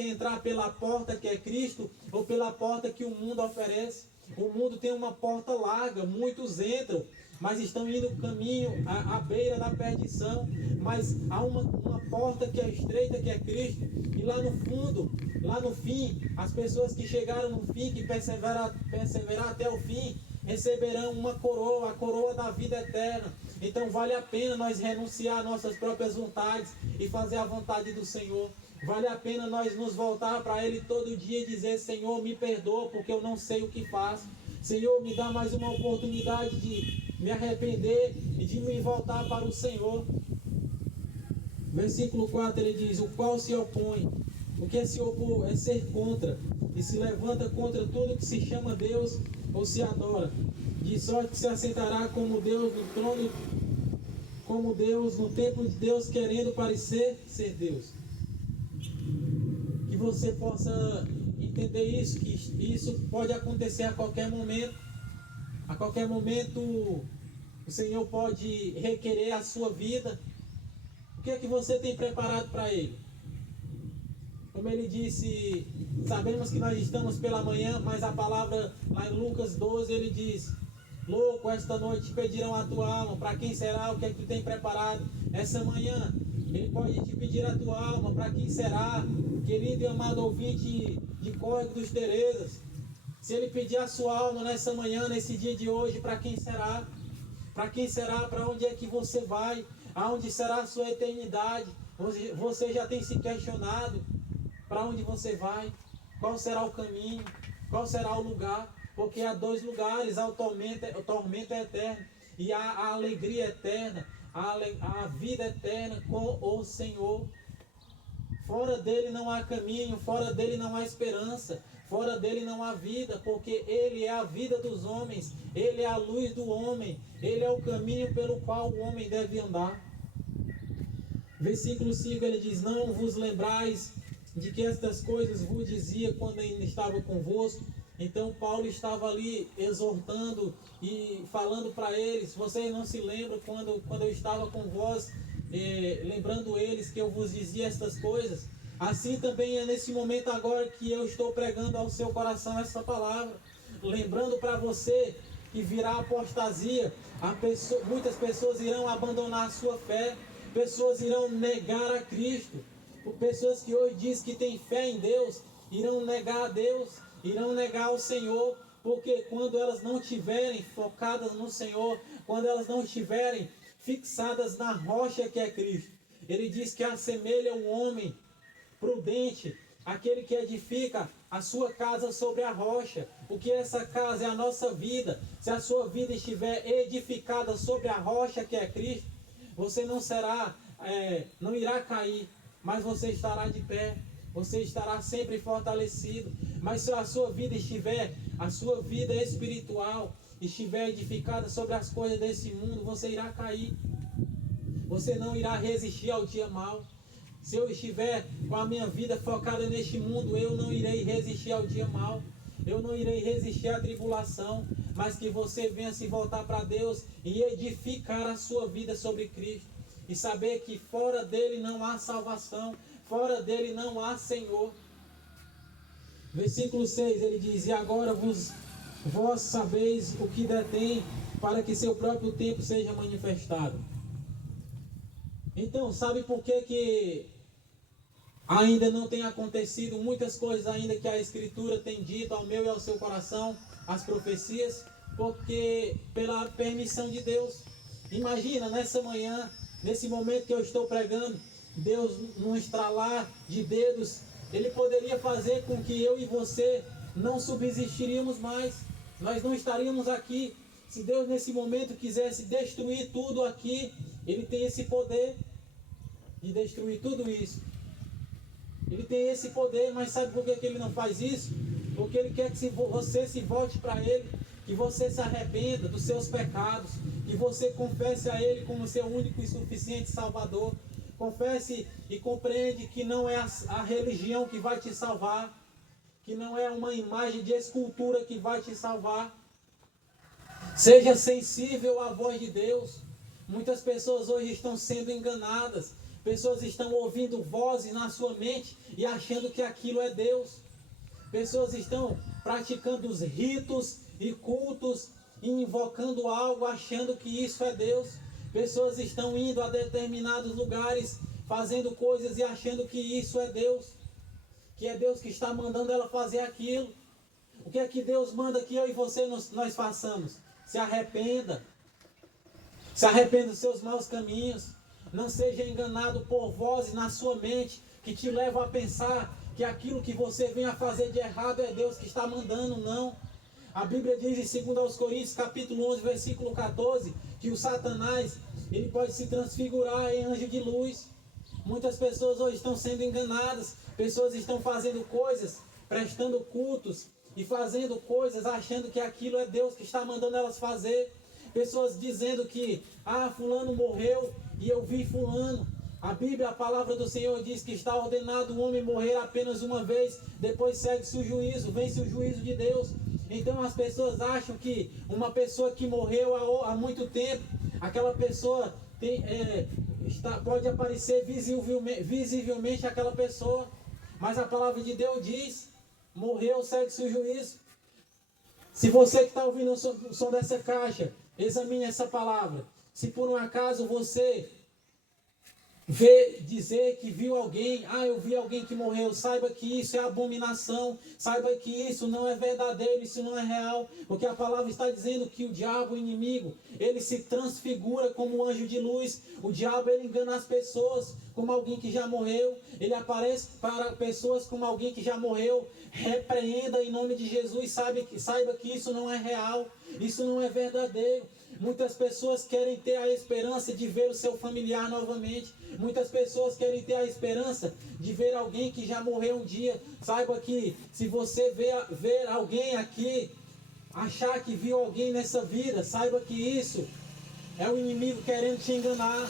entrar pela porta que é Cristo ou pela porta que o mundo oferece. O mundo tem uma porta larga, muitos entram, mas estão indo caminho à beira da perdição. Mas há uma porta que é estreita, que é Cristo. E lá no fundo, lá no fim, as pessoas que chegaram no fim, que perseverar até o fim, receberão uma coroa, a coroa da vida eterna. Então vale a pena nós renunciar às nossas próprias vontades e fazer a vontade do Senhor. Vale a pena nós nos voltar para Ele todo dia e dizer: Senhor, me perdoa porque eu não sei o que faço. Senhor, me dá mais uma oportunidade de me arrepender e de me voltar para o Senhor. Versículo 4, ele diz: o qual se opõe. O que é se opor? É ser contra. E se levanta contra tudo que se chama Deus ou se adora. De sorte que se assentará como Deus no trono, como Deus no templo de Deus, querendo parecer ser Deus. Que você possa entender isso, que isso pode acontecer a qualquer momento. A qualquer momento o Senhor pode requerer a sua vida. O que é que você tem preparado para Ele? Como ele disse, sabemos que nós estamos pela manhã, mas a palavra lá em Lucas 12, ele diz: louco, esta noite pedirão a tua alma. Para quem será? O que é que tu tem preparado essa manhã? Ele pode te pedir a tua alma. Para quem será? Querido e amado ouvinte de Córrego dos Terezas, se ele pedir a sua alma nessa manhã, nesse dia de hoje, para quem será? Para quem será? Para onde é que você vai? Aonde será a sua eternidade? Você já tem se questionado para onde você vai? Qual será o caminho? Qual será o lugar? Porque há dois lugares: há o tormento eterno e há a alegria eterna, a vida eterna com o Senhor. Fora dele não há caminho, fora dele não há esperança, fora dele não há vida, porque Ele é a vida dos homens, Ele é a luz do homem, Ele é o caminho pelo qual o homem deve andar. Versículo 5, ele diz: não vos lembrais de que estas coisas vos dizia quando ainda estava convosco. Então Paulo estava ali exortando e falando para eles: vocês não se lembram quando eu estava com vós, lembrando eles que eu vos dizia estas coisas? Assim também é nesse momento agora que eu estou pregando ao seu coração essa palavra, lembrando para você que virá apostasia. Muitas pessoas irão abandonar a sua fé, pessoas irão negar a Cristo. Pessoas que hoje dizem que têm fé em Deus irão negar a Deus, irão negar o Senhor, porque quando elas não estiverem focadas no Senhor, quando elas não estiverem fixadas na rocha que é Cristo, ele diz que assemelha o homem prudente, aquele que edifica a sua casa sobre a rocha. O que é essa casa? É a nossa vida. Se a sua vida estiver edificada sobre a rocha que é Cristo, você não irá cair, mas você estará de pé. você estará sempre fortalecido. Mas se a sua vida espiritual estiver edificada sobre as coisas desse mundo, você irá cair. Você não irá resistir ao dia mau. Se eu estiver com a minha vida focada neste mundo, eu não irei resistir ao dia mau. Eu não irei resistir à tribulação. Mas que você venha se voltar para Deus e edificar a sua vida sobre Cristo. E saber que fora dele não há salvação. Fora dele não há Senhor. Versículo 6, ele diz: e agora vós sabeis o que detém, para que seu próprio tempo seja manifestado. Então, sabe por que ainda não tem acontecido muitas coisas ainda que a Escritura tem dito ao meu e ao seu coração, as profecias? Porque pela permissão de Deus. Imagina nessa manhã, nesse momento que eu estou pregando, Deus, num estralar de dedos, Ele poderia fazer com que eu e você não subsistiríamos mais. Nós não estaríamos aqui. Se Deus nesse momento quisesse destruir tudo aqui, Ele tem esse poder de destruir tudo isso. Ele tem esse poder, mas sabe por que Ele não faz isso? Porque Ele quer que você se volte para Ele, que você se arrependa dos seus pecados, que você confesse a Ele como seu único e suficiente Salvador. Confesse e compreende que não é a religião que vai te salvar, que não é uma imagem de escultura que vai te salvar. Seja sensível à voz de Deus. Muitas pessoas hoje estão sendo enganadas. Pessoas estão ouvindo vozes na sua mente e achando que aquilo é Deus. Pessoas estão praticando os ritos e cultos e invocando algo achando que isso é Deus. Pessoas estão indo a determinados lugares, fazendo coisas e achando que isso é Deus. Que é Deus que está mandando ela fazer aquilo. O que é que Deus manda que eu e você nós façamos? Se arrependa. Se arrependa dos seus maus caminhos. Não seja enganado por vozes na sua mente que te levam a pensar que aquilo que você vem a fazer de errado é Deus que está mandando. Não. A Bíblia diz em 2 Coríntios capítulo 11, versículo 14, que o Satanás, ele pode se transfigurar em anjo de luz. Muitas pessoas hoje estão sendo enganadas. Pessoas estão fazendo coisas, prestando cultos e fazendo coisas achando que aquilo é Deus que está mandando elas fazer. Pessoas dizendo que, fulano morreu e eu vi fulano. A Bíblia, a palavra do Senhor diz que está ordenado o homem morrer apenas uma vez, depois segue-se o juízo, vence o juízo de Deus. Então as pessoas acham que uma pessoa que morreu há muito tempo, aquela pessoa pode aparecer visivelmente aquela pessoa, mas a palavra de Deus diz, morreu, segue-se o juízo. Se você que está ouvindo o som dessa caixa, examine essa palavra. Se por um acaso você dizer que viu alguém, eu vi alguém que morreu, saiba que isso é abominação, saiba que isso não é verdadeiro, isso não é real, porque a palavra está dizendo que o diabo, o inimigo, ele se transfigura como um anjo de luz. O diabo, ele engana as pessoas como alguém que já morreu, ele aparece para pessoas como alguém que já morreu. Repreenda em nome de Jesus, saiba que isso não é real, isso não é verdadeiro. Muitas pessoas querem ter a esperança de ver o seu familiar novamente. Muitas pessoas querem ter a esperança de ver alguém que já morreu um dia. Saiba que se você ver alguém aqui, achar que viu alguém nessa vida, saiba que isso é o inimigo querendo te enganar.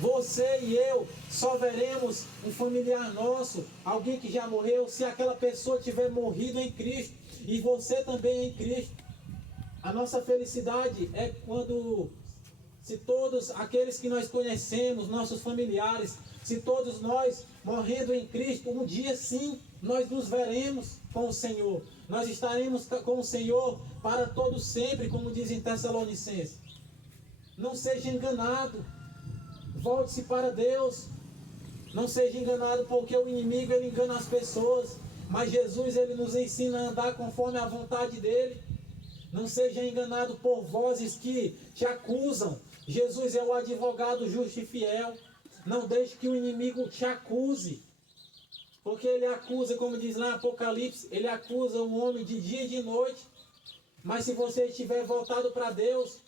Você e eu só veremos um familiar nosso, alguém que já morreu, se aquela pessoa tiver morrido em Cristo e você também em Cristo. A nossa felicidade é quando, se todos aqueles que nós conhecemos, nossos familiares, se todos nós morrendo em Cristo, um dia sim, nós nos veremos com o Senhor. Nós estaremos com o Senhor para todo sempre, como diz em Tessalonicenses. Não seja enganado. Volte-se para Deus. Não seja enganado, porque o inimigo, ele engana as pessoas. Mas Jesus, ele nos ensina a andar conforme a vontade dele. Não seja enganado por vozes que te acusam. Jesus é o advogado justo e fiel. Não deixe que o inimigo te acuse. Porque ele acusa, como diz lá em Apocalipse, ele acusa o homem de dia e de noite. Mas se você estiver voltado para Deus,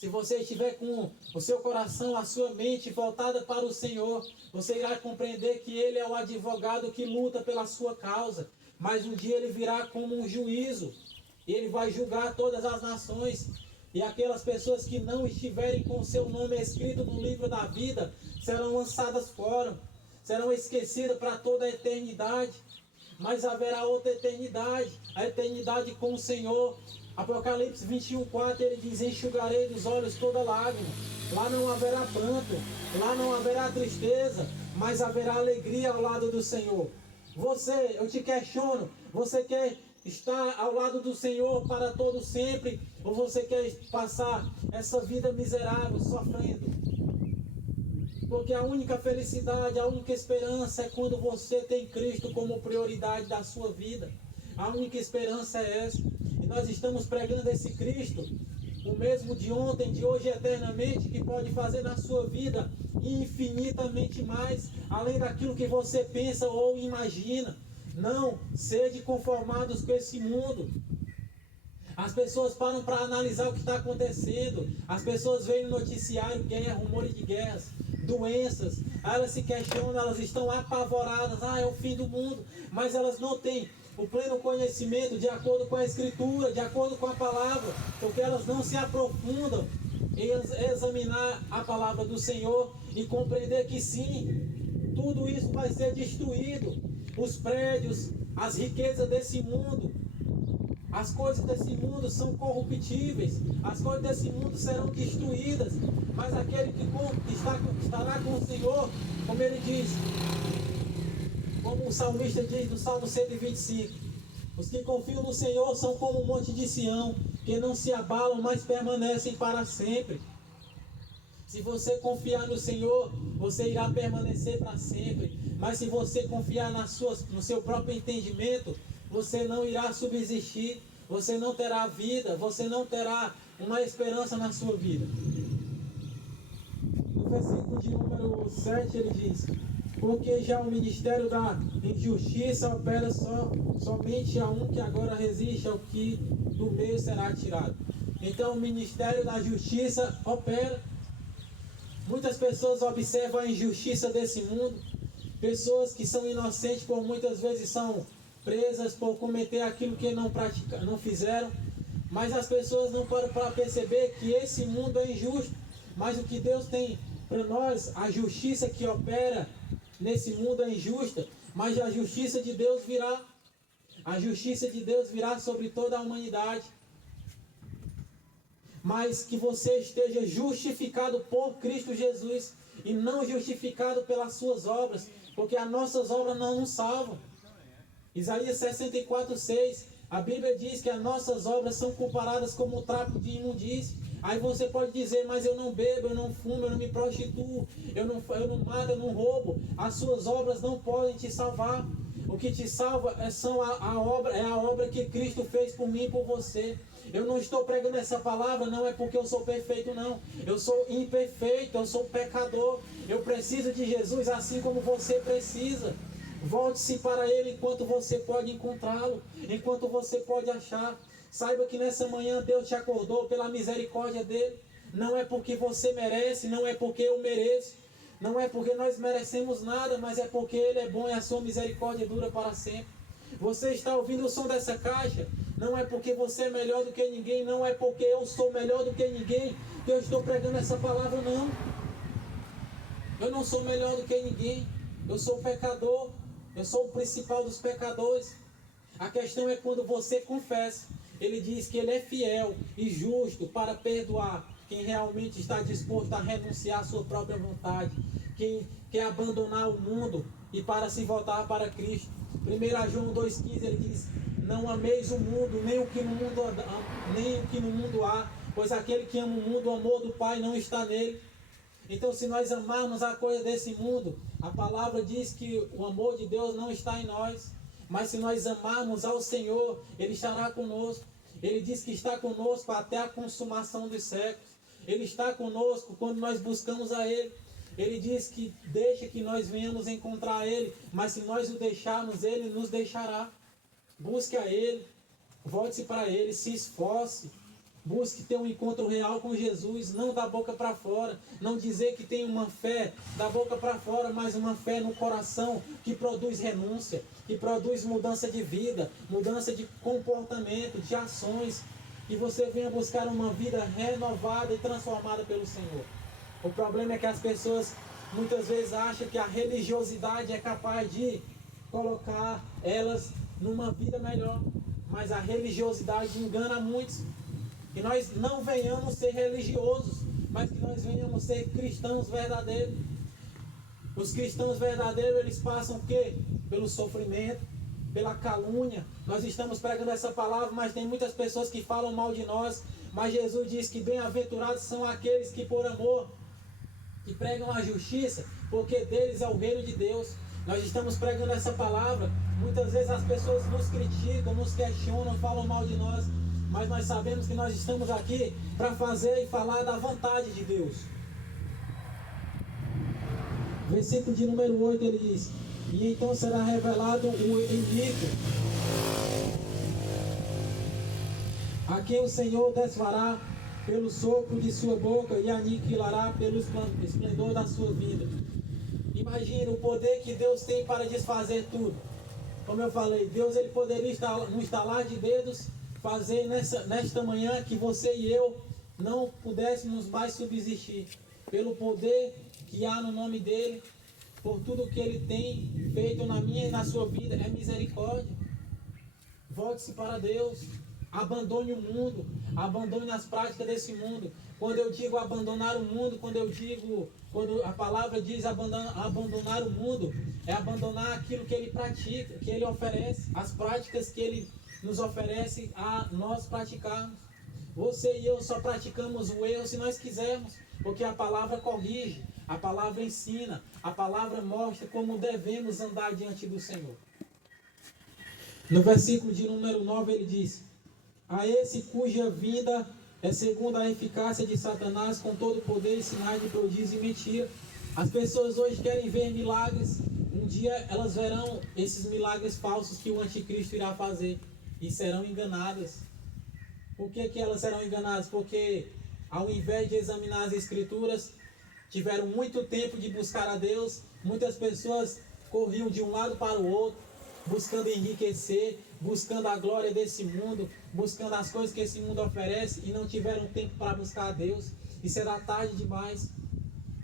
Se você estiver com o seu coração, a sua mente voltada para o Senhor, você irá compreender que Ele é o advogado que luta pela sua causa. Mas um dia Ele virá como um juízo. E Ele vai julgar todas as nações. E aquelas pessoas que não estiverem com o seu nome escrito no livro da vida, serão lançadas fora. Serão esquecidas para toda a eternidade. Mas haverá outra eternidade. A eternidade com o Senhor. Apocalipse 21:4, ele diz: enxugarei dos olhos toda lágrima. Lá não haverá pranto, lá não haverá tristeza, mas haverá alegria ao lado do Senhor. Você, eu te questiono, você quer estar ao lado do Senhor para todo sempre, ou você quer passar essa vida miserável, sofrendo? Porque a única felicidade, a única esperança é quando você tem Cristo como prioridade da sua vida. A única esperança é essa. E nós estamos pregando esse Cristo, o mesmo de ontem, de hoje e eternamente, que pode fazer na sua vida infinitamente mais, além daquilo que você pensa ou imagina. Não, sede conformados com esse mundo. As pessoas param para analisar o que está acontecendo. As pessoas veem no noticiário guerra, rumores de guerras, doenças. Elas se questionam, elas estão apavoradas. É o fim do mundo. Mas elas não têm o pleno conhecimento de acordo com a Escritura, de acordo com a palavra, porque elas não se aprofundam em examinar a palavra do Senhor e compreender que sim, tudo isso vai ser destruído. Os prédios, as riquezas desse mundo, as coisas desse mundo são corruptíveis, as coisas desse mundo serão destruídas, mas aquele que estará com o Senhor, como ele diz, como o salmista diz no Salmo 125, os que confiam no Senhor são como o monte de Sião, que não se abalam, mas permanecem para sempre. Se você confiar no Senhor, você irá permanecer para sempre. Mas se você confiar no seu próprio entendimento, você não irá subsistir, você não terá vida, você não terá uma esperança na sua vida. No versículo de número 7 ele diz: porque já o ministério da injustiça opera somente a um que agora resiste, ao que do meio será tirado. Então o ministério da justiça opera. Muitas pessoas observam a injustiça desse mundo. Pessoas que são inocentes por muitas vezes são presas por cometer aquilo que não fizeram. Mas as pessoas não param para perceber que esse mundo é injusto. Mas o que Deus tem para nós, a justiça que opera nesse mundo é injusta, mas a justiça de Deus virá. A justiça de Deus virá sobre toda a humanidade. Mas que você esteja justificado por Cristo Jesus e não justificado pelas suas obras, porque as nossas obras não nos salvam. Isaías 64:6, a Bíblia diz que as nossas obras são comparadas como um trapo de imundície. Aí você pode dizer: mas eu não bebo, eu não fumo, eu não me prostituo, eu não mato, eu não roubo. As suas obras não podem te salvar. O que te salva é a obra que Cristo fez por mim e por você. Eu não estou pregando essa palavra, não é porque eu sou perfeito, não. Eu sou imperfeito, eu sou pecador. Eu preciso de Jesus assim como você precisa. Volte-se para Ele enquanto você pode encontrá-lo, enquanto você pode achar. Saiba que nessa manhã Deus te acordou pela misericórdia dEle. Não é porque você merece, não é porque eu mereço, não é porque nós merecemos nada, mas é porque Ele é bom e a sua misericórdia dura para sempre. Você está ouvindo o som dessa caixa, não é porque você é melhor do que ninguém, não é porque eu sou melhor do que ninguém que eu estou pregando essa palavra, não. Eu não sou melhor do que ninguém, eu sou pecador, eu sou o principal dos pecadores. A questão é quando você confessa. Ele diz que Ele é fiel e justo para perdoar quem realmente está disposto a renunciar à sua própria vontade, quem quer abandonar o mundo e para se voltar para Cristo. 1 João 2,15 ele diz: não ameis o mundo, nem o que no mundo há, pois aquele que ama o mundo, o amor do Pai não está nele. Então, se nós amarmos a coisa desse mundo, a palavra diz que o amor de Deus não está em nós. Mas se nós amarmos ao Senhor, Ele estará conosco. Ele diz que está conosco até a consumação dos séculos. Ele está conosco quando nós buscamos a Ele. Ele diz que deixa que nós venhamos encontrar Ele, mas se nós o deixarmos, Ele nos deixará. Busque a Ele, volte-se para Ele, se esforce. Busque ter um encontro real com Jesus, não da boca para fora. Não dizer que tem uma fé da boca para fora, mas uma fé no coração que produz renúncia, que produz mudança de vida, mudança de comportamento, de ações. Que você venha buscar uma vida renovada e transformada pelo Senhor. O problema é que as pessoas muitas vezes acham que a religiosidade é capaz de colocar elas numa vida melhor. Mas a religiosidade engana muitos. Que nós não venhamos ser religiosos, mas que nós venhamos ser cristãos verdadeiros. Os cristãos verdadeiros, eles passam o quê? Pelo sofrimento, pela calúnia. Nós estamos pregando essa palavra, mas tem muitas pessoas que falam mal de nós. Mas Jesus diz que bem-aventurados são aqueles que por amor, que pregam a justiça, porque deles é o reino de Deus. Nós estamos pregando essa palavra. Muitas vezes as pessoas nos criticam, nos questionam, falam mal de nós. Mas nós sabemos que nós estamos aqui para fazer e falar da vontade de Deus. Versículo de número 8, ele diz: e então será revelado o iníquo, a quem o Senhor desfará pelo sopro de sua boca e aniquilará pelo esplendor da sua vida. Imagina o poder que Deus tem para desfazer tudo. Como eu falei, Deus ele poderia no estalar de dedos fazer nesta manhã que você e eu não pudéssemos mais subsistir. Pelo poder que há no nome dele, por tudo que ele tem feito na minha e na sua vida, é misericórdia. Volte-se para Deus. Abandone o mundo. Abandone as práticas desse mundo. Quando eu digo abandonar o mundo, quando a palavra diz abandonar o mundo, é abandonar aquilo que ele pratica, que ele oferece, as práticas que ele nos oferece a nós praticarmos. Você e eu só praticamos o erro se nós quisermos, porque a palavra corrige, a palavra ensina, a palavra mostra como devemos andar diante do Senhor. No versículo de número 9 ele diz: a esse cuja vinda é segundo a eficácia de Satanás, com todo o poder e sinais de prodígio e mentira. As pessoas hoje querem ver milagres. Um dia elas verão esses milagres falsos que o anticristo irá fazer e serão enganadas. Por que elas serão enganadas? Porque ao invés de examinar as escrituras, tiveram muito tempo de buscar a Deus. Muitas pessoas corriam de um lado para o outro, buscando enriquecer, buscando a glória desse mundo, buscando as coisas que esse mundo oferece, e não tiveram tempo para buscar a Deus, e será tarde demais.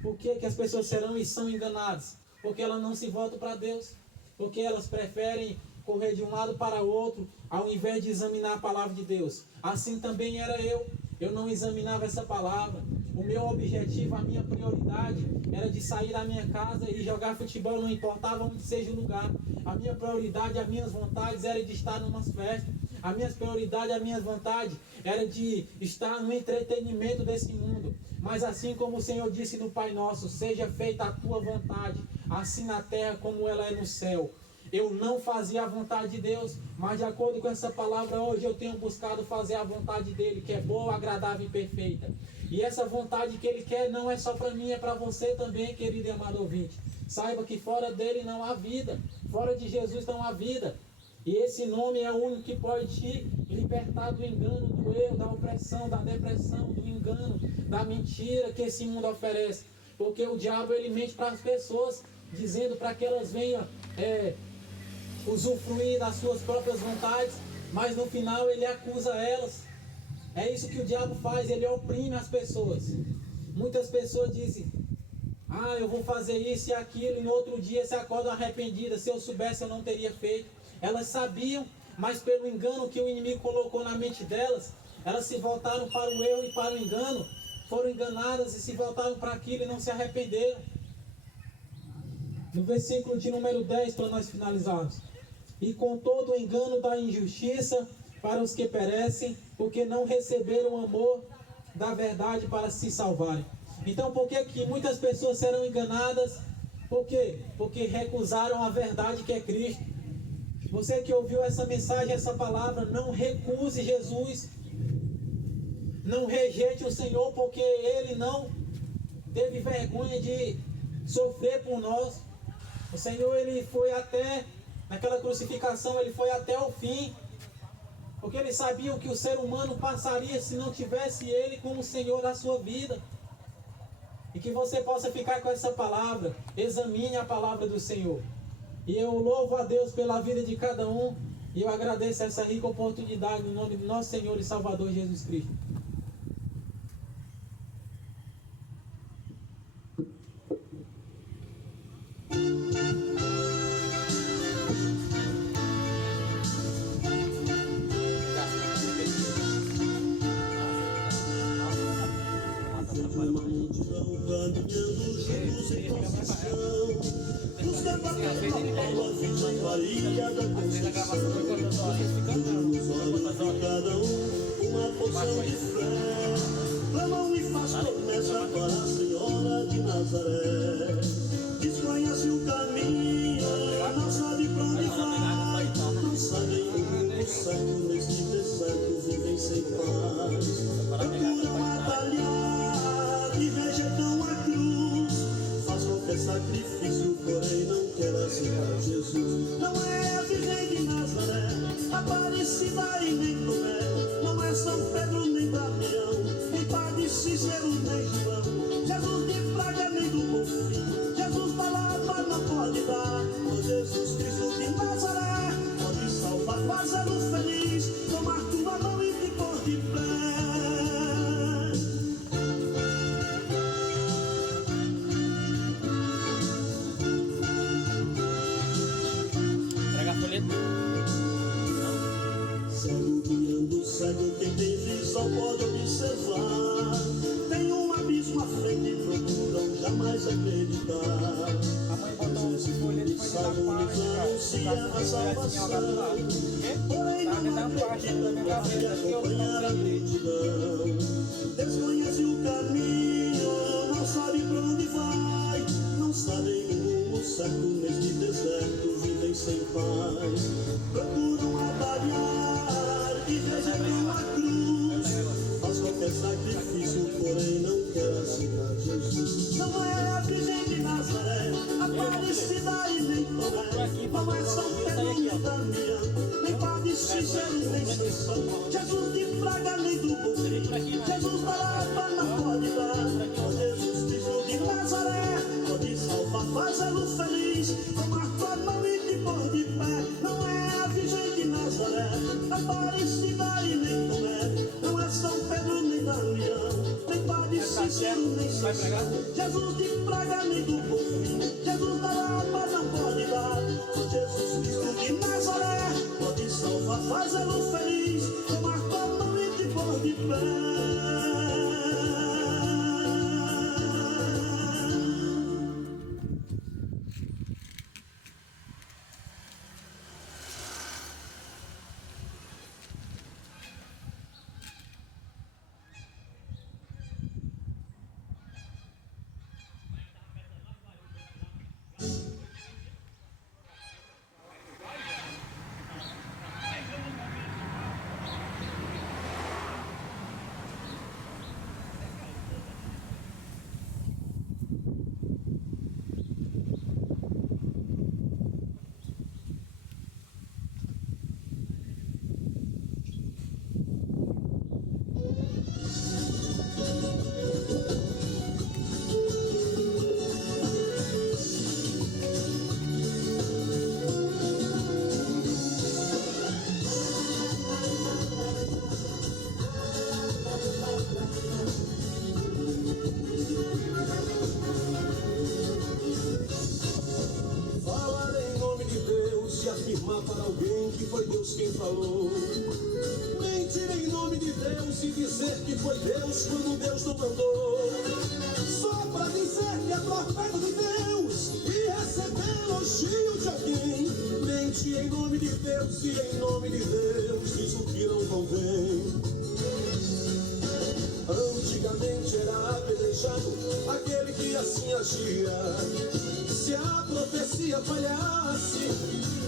Por que as pessoas serão e são enganadas? Porque elas não se voltam para Deus, porque elas preferem correr de um lado para o outro, ao invés de examinar a palavra de Deus. Assim também era eu não examinava essa palavra. O meu objetivo, a minha prioridade era de sair da minha casa e jogar futebol, não importava onde seja o lugar. A minha prioridade, as minhas vontades era de estar em umas festas. A minha prioridade, a minha vontade era de estar no entretenimento desse mundo. Mas assim como o Senhor disse no Pai Nosso, seja feita a tua vontade, assim na terra como ela é no céu. Eu não fazia a vontade de Deus, mas de acordo com essa palavra hoje eu tenho buscado fazer a vontade dele, que é boa, agradável e perfeita. E essa vontade que ele quer não é só para mim, é para você também, querido e amado ouvinte. Saiba que fora dele não há vida, fora de Jesus não há vida. E esse nome é o único que pode te libertar do engano, do erro, da opressão, da depressão, do engano, da mentira que esse mundo oferece. Porque o diabo ele mente para as pessoas, dizendo para que elas venham usufruir das suas próprias vontades, mas no final ele acusa elas. É isso que o diabo faz, ele oprime as pessoas. Muitas pessoas dizem: eu vou fazer isso e aquilo, e no outro dia se acordam arrependidas. Se eu soubesse eu não teria feito. Elas sabiam, mas pelo engano que o inimigo colocou na mente delas, elas se voltaram para o erro e para o engano, foram enganadas e se voltaram para aquilo e não se arrependeram. No versículo de número 10, para nós finalizarmos: e com todo o engano da injustiça para os que perecem, porque não receberam o amor da verdade para se salvarem. Então, por que muitas pessoas serão enganadas? Por quê? Porque recusaram a verdade que é Cristo. Você que ouviu essa mensagem, essa palavra, não recuse Jesus. Não rejeite o Senhor, porque Ele não teve vergonha de sofrer por nós. O Senhor, Ele foi até, naquela crucificação, Ele foi até o fim. Porque ele sabia o que o ser humano passaria se não tivesse ele como Senhor da sua vida. E que você possa ficar com essa palavra. Examine a palavra do Senhor. E eu louvo a Deus pela vida de cada um. E eu agradeço essa rica oportunidade no nome de nosso Senhor e Salvador Jesus Cristo. Uma porção de fé, clamam e faz promessa para a Senhora de Nazaré. Desconhece o caminho, não sabe pra onde vai, não sabe o certo neste deserto, vivem sem paz. Procuram atalhar e rejeitam a cruz, faz qualquer sacrifício, porém não quer aceitar Jesus. Não é a Virgem de Nazaré, Aparecida e nem Tomé, não é São Pedro nem Damião, nem Padre Cícero nem João, Jesus de Praga nem do Bonfim, Jesus palavra não pode dar. Oh Jesus Cristo de Nazaré, pode salvar, fazê-lo feliz, tomar tua mão e te pôr de pé. Entrega a folheta. Cego guiando cego, quem tem visão pode observar. Tem um abismo à frente e procuram jamais acreditar. A mãe botou um folheto e foi tentar a salvação, porém não acreditam de acompanhar a multidão. Desconhece o caminho, não sabe pra onde vai, não sabem o rumo certo neste deserto, vivem sem paz. Procuram atalhar e rejeitam a cruz, faz qualquer sacrifício, porém não quer aceitar Jesus. Não é a Virgem de Nazaré, Aparecida e nem Tomé, não é São Pedro nem Damião, nem Padre Cícero nem Sansão, Jesus de Praga nem do Bonfim, Jesus da Lapa não pode dar. Oh Jesus Cristo de Nazaré, pode salvar, fazê-lo feliz, tomar tua mão e te pôr de pé. Não é a Virgem de Nazaré, Aparecida e nem Tomé, não é São Pedro nem Damião, nem Padre Cícero nem Sansão, Jesus de Praga nem do Bonfim, Jesus da Lapa não pode dar. Oh Jesus Cristo de Nazaré, pode salvar, fazê-lo feliz, tomar tua mão e te pôr de pé. Afirmar para alguém que foi Deus quem falou. Mentir em nome de Deus e dizer que foi Deus quando Deus não mandou. Só para dizer que é profeta de Deus e receber elogio de alguém. Mentir em nome de Deus e em nome de Deus diz o que não convém. Antigamente era apedrejado aquele que assim agia. Se a profecia falhasse,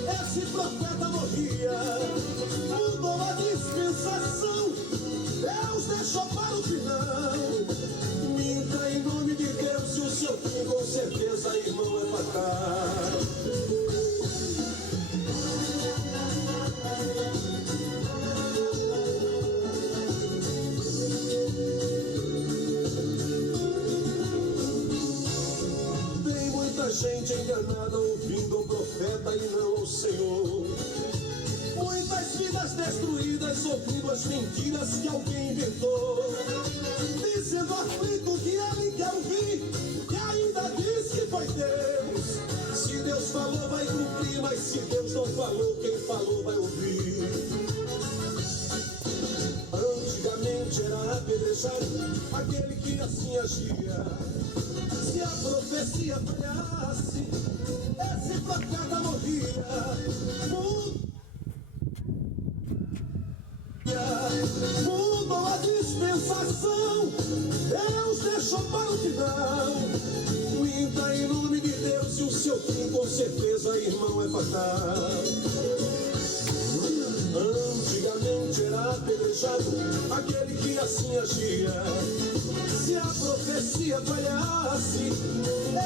esse profeta morria. Mudou a dispensação, Deus deixou para o final. Minta em nome de Deus e o seu fim com certeza, irmão, é fatal. enganada ouvindo o profeta e não o Senhor. Muitas vidas destruídas ouvindo as mentiras que alguém inventou, dizendo aflito que ele quer ouvir, que ainda diz que foi Deus. Se Deus falou vai cumprir, mas se Deus não falou, quem falou vai ouvir. Antigamente era apedrejado aquele que assim agia. Se a profecia falhasse, esse profeta morria. Mudou a dispensação, Deus deixou para o final. Muita em nome de Deus e o seu fim com certeza, irmão, é fatal. Antigamente era apedrejado aquele que assim agia. Se a profecia falhasse,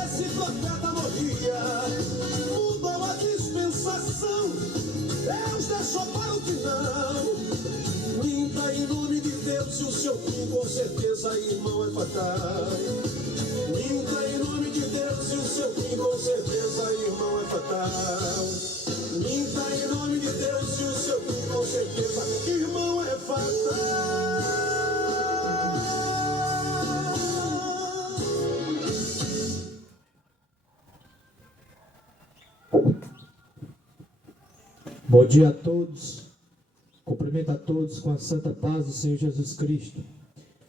esse profeta morria. Mudou a dispensação, Deus deixou para o final. Minta em nome de Deus e o seu fim com certeza, irmão, é fatal. Minta em nome de Deus e o seu fim com certeza, irmão, é fatal. Minta em nome de Deus e o seu fim com certeza, irmão, é fatal. Bom dia a todos. Cumprimento a todos com a santa paz do Senhor Jesus Cristo.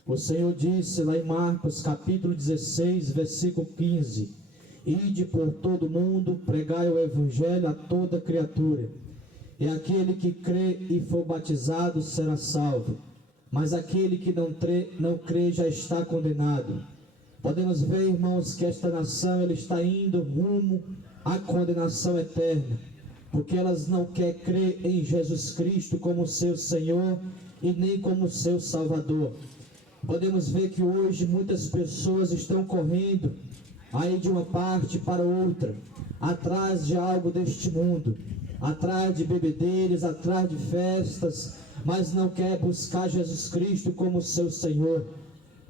O Senhor disse lá em Marcos capítulo 16, versículo 15: Ide por todo o mundo, pregai o evangelho a toda criatura. E aquele que crê e for batizado será salvo, mas aquele que não crê já está condenado. Podemos ver, irmãos, que esta nação ela está indo rumo à condenação eterna, porque elas não querem crer em Jesus Cristo como seu Senhor e nem como seu Salvador. Podemos ver que hoje muitas pessoas estão correndo aí de uma parte para outra, atrás de algo deste mundo, atrás de bebedeiras, atrás de festas, mas não quer buscar Jesus Cristo como seu Senhor.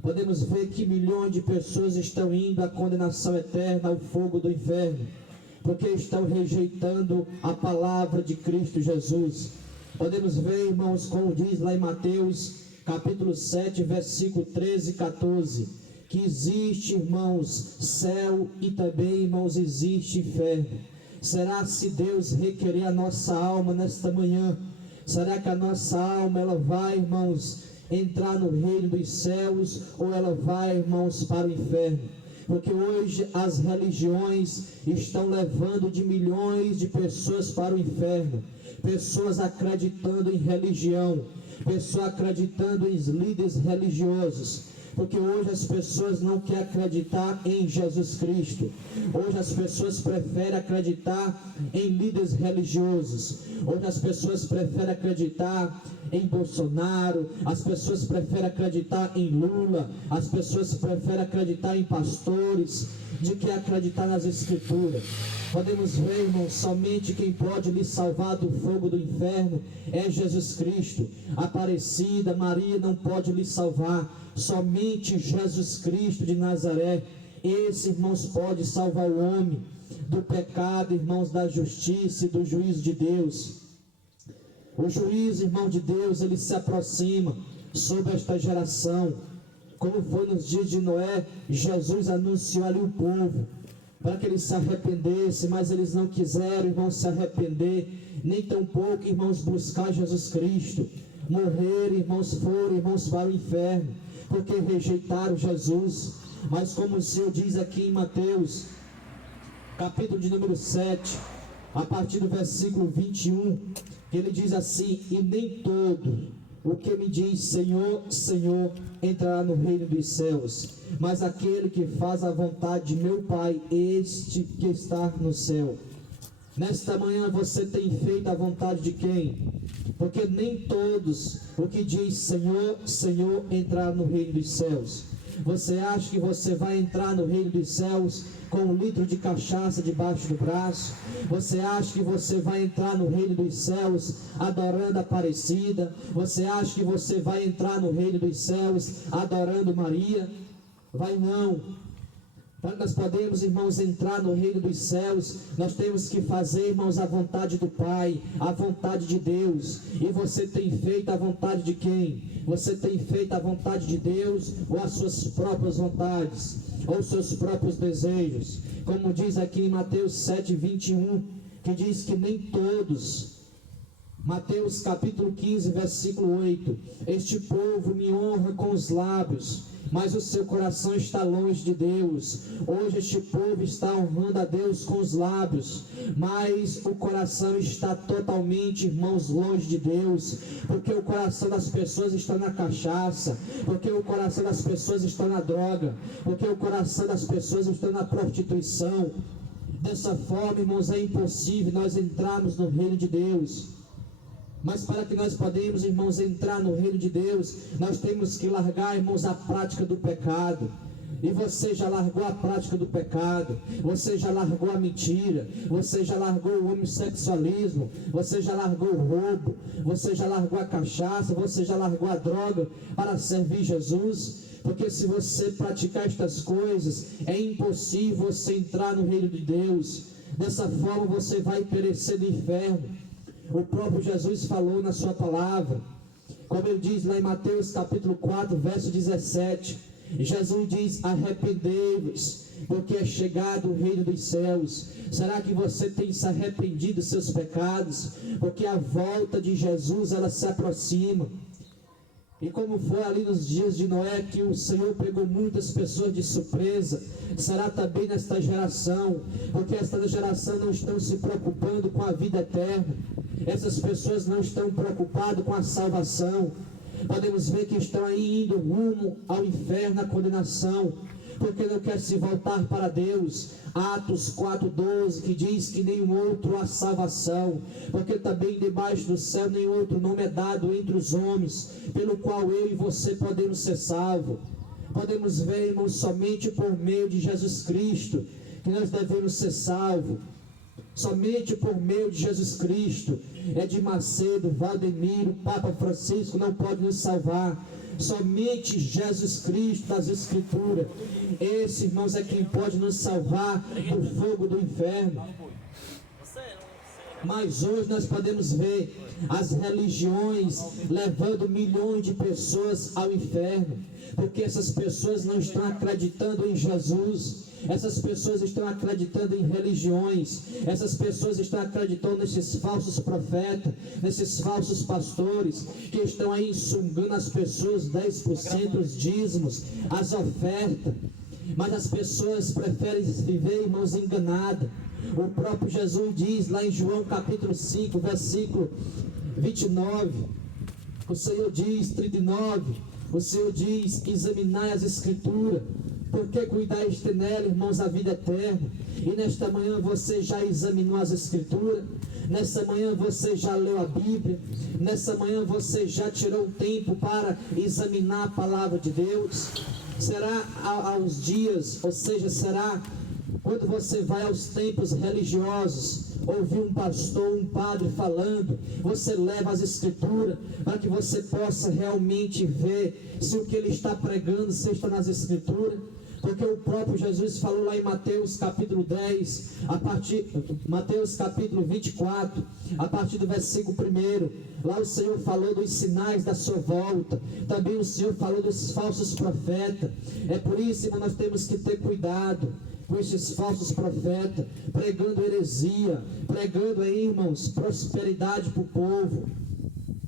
Podemos ver que milhões de pessoas estão indo à condenação eterna, ao fogo do inferno, porque estão rejeitando a palavra de Cristo Jesus. Podemos ver, irmãos, como diz lá em Mateus capítulo 7, versículo 13 e 14, que existe, irmãos, céu e também, irmãos, existe inferno. Será se Deus requerer a nossa alma nesta manhã, será que a nossa alma ela vai, irmãos, entrar no reino dos céus ou ela vai, irmãos, para o inferno? Porque hoje as religiões estão levando de milhões de pessoas para o inferno, pessoas acreditando em religião, pessoas acreditando em líderes religiosos, porque hoje as pessoas não querem acreditar em Jesus Cristo. Hoje as pessoas preferem acreditar em líderes religiosos. Hoje as pessoas preferem acreditar em Bolsonaro, as pessoas preferem acreditar em Lula, as pessoas preferem acreditar em pastores, de que acreditar nas Escrituras. Podemos ver, irmão, somente quem pode lhe salvar do fogo do inferno é Jesus Cristo. Aparecida, Maria não pode lhe salvar, somente Jesus Cristo de Nazaré. Esse, irmãos, pode salvar o homem do pecado, irmãos, da justiça e do juízo de Deus. O juízo, irmão de Deus, ele se aproxima sobre esta geração. Como foi nos dias de Noé, Jesus anunciou ali o povo para que eles se arrependessem, mas eles não quiseram, irmãos, se arrepender, nem tampouco, irmãos, buscar Jesus Cristo. Morreram, irmãos, foram, irmãos, para o inferno, porque rejeitaram Jesus. Mas como o Senhor diz aqui em Mateus, capítulo de número 7, a partir do versículo 21, que ele diz assim: e nem todo o que me diz Senhor, Senhor, entrará no reino dos céus, mas aquele que faz a vontade de meu Pai, este que está no céu. Nesta manhã você tem feito a vontade de quem? Porque nem todos o que diz Senhor, Senhor, entrará no reino dos céus. Você acha que você vai entrar no reino dos céus com um litro de cachaça debaixo do braço? Você acha que você vai entrar no reino dos céus adorando a Aparecida? Você acha que você vai entrar no reino dos céus adorando Maria? Vai não. Para nós podermos, irmãos, entrar no reino dos céus, nós temos que fazer, irmãos, a vontade do Pai, a vontade de Deus. E você tem feito a vontade de quem? Você tem feito a vontade de Deus ou as suas próprias vontades, ou os seus próprios desejos? Como diz aqui em Mateus 7:21, que diz que nem todos. Mateus capítulo 15, versículo 8: este povo me honra com os lábios, mas o seu coração está longe de Deus. Hoje este povo está honrando a Deus com os lábios, mas o coração está totalmente, irmãos, longe de Deus, porque o coração das pessoas está na cachaça, porque o coração das pessoas está na droga, porque o coração das pessoas está na prostituição. Dessa forma, irmãos, é impossível nós entrarmos no reino de Deus. Mas para que nós podemos, irmãos, entrar no reino de Deus, nós temos que largar, irmãos, a prática do pecado. E você já largou a prática do pecado, você já largou a mentira, você já largou o homossexualismo, você já largou o roubo, você já largou a cachaça, você já largou a droga para servir Jesus. Porque se você praticar estas coisas, é impossível você entrar no reino de Deus. Dessa forma você vai perecer no inferno. O próprio Jesus falou na sua palavra, como ele diz lá em Mateus capítulo 4, verso 17, Jesus diz: arrependei-vos, porque é chegado o reino dos céus. Será que você tem se arrependido dos seus pecados? Porque a volta de Jesus, ela se aproxima. E como foi ali nos dias de Noé, que o Senhor pegou muitas pessoas de surpresa, será também nesta geração, porque esta geração não estão se preocupando com a vida eterna, essas pessoas não estão preocupadas com a salvação. Podemos ver que estão aí indo rumo ao inferno, à condenação, porque não quer se voltar para Deus. Atos 4:12, que diz que nenhum outro há salvação, porque também debaixo do céu nenhum outro nome é dado entre os homens, pelo qual eu e você podemos ser salvos. Podemos ver, irmãos, somente por meio de Jesus Cristo que nós devemos ser salvos. Somente por meio de Jesus Cristo. Edir Macedo, Valdemiro, Papa Francisco não pode nos salvar. Somente Jesus Cristo das Escrituras. Esse, irmãos, é quem pode nos salvar do fogo do inferno. Mas hoje nós podemos ver as religiões levando milhões de pessoas ao inferno, porque essas pessoas não estão acreditando em Jesus. Essas pessoas estão acreditando em religiões, essas pessoas estão acreditando nesses falsos profetas, nesses falsos pastores, que estão aí sugando as pessoas 10%, os dízimos, as ofertas. Mas as pessoas preferem viver, irmãos, enganadas. O próprio Jesus diz lá em João capítulo 5, versículo 29, o Senhor diz, 39, o Senhor diz: examinai as Escrituras, porque cuidais de nela, irmãos, a vida eterna. E nesta manhã você já examinou as Escrituras? Nessa manhã você já leu a Bíblia? Nessa manhã você já tirou um tempo para examinar a palavra de Deus? Será aos dias, ou seja, será quando você vai aos templos religiosos, ouvir um pastor, um padre falando, você leva as Escrituras para que você possa realmente ver se o que ele está pregando, se está nas Escrituras? Porque o próprio Jesus falou lá em Mateus capítulo 10, Mateus capítulo 24, a partir do versículo 1, lá o Senhor falou dos sinais da sua volta, também o Senhor falou dos falsos profetas. É por isso que nós temos que ter cuidado com esses falsos profetas, pregando heresia, pregando aí, irmãos, prosperidade para o povo.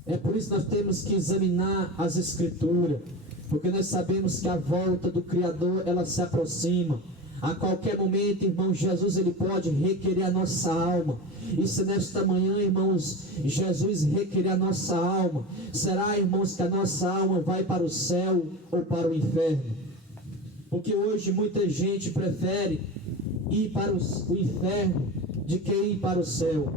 É por isso que nós temos que examinar as Escrituras, porque nós sabemos que a volta do Criador, ela se aproxima. A qualquer momento, irmão, Jesus, ele pode requerer a nossa alma. E se nesta manhã, irmãos, Jesus requerer a nossa alma, será, irmãos, que a nossa alma vai para o céu ou para o inferno? Porque hoje muita gente prefere ir para o inferno de que ir para o céu.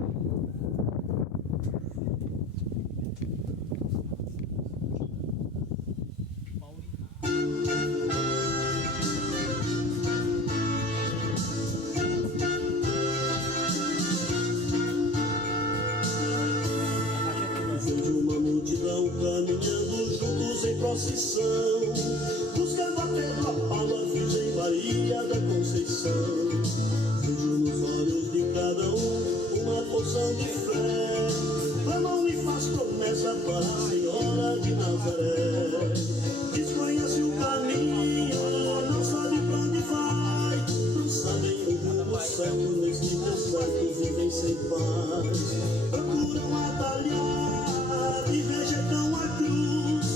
Vejo uma multidão caminhando juntos em procissão, buscando a terra, a palma virgem Maria da Conceição. Vejo nos olhos de cada uma porção de fé. Clamam e faz promessa para a Senhora de Nazaré. Desconhece o caminho, não sabe pra onde vai. Não sabem o rumo certo, neste deserto vivem sem paz. Procuram atalhar e rejeitam a cruz.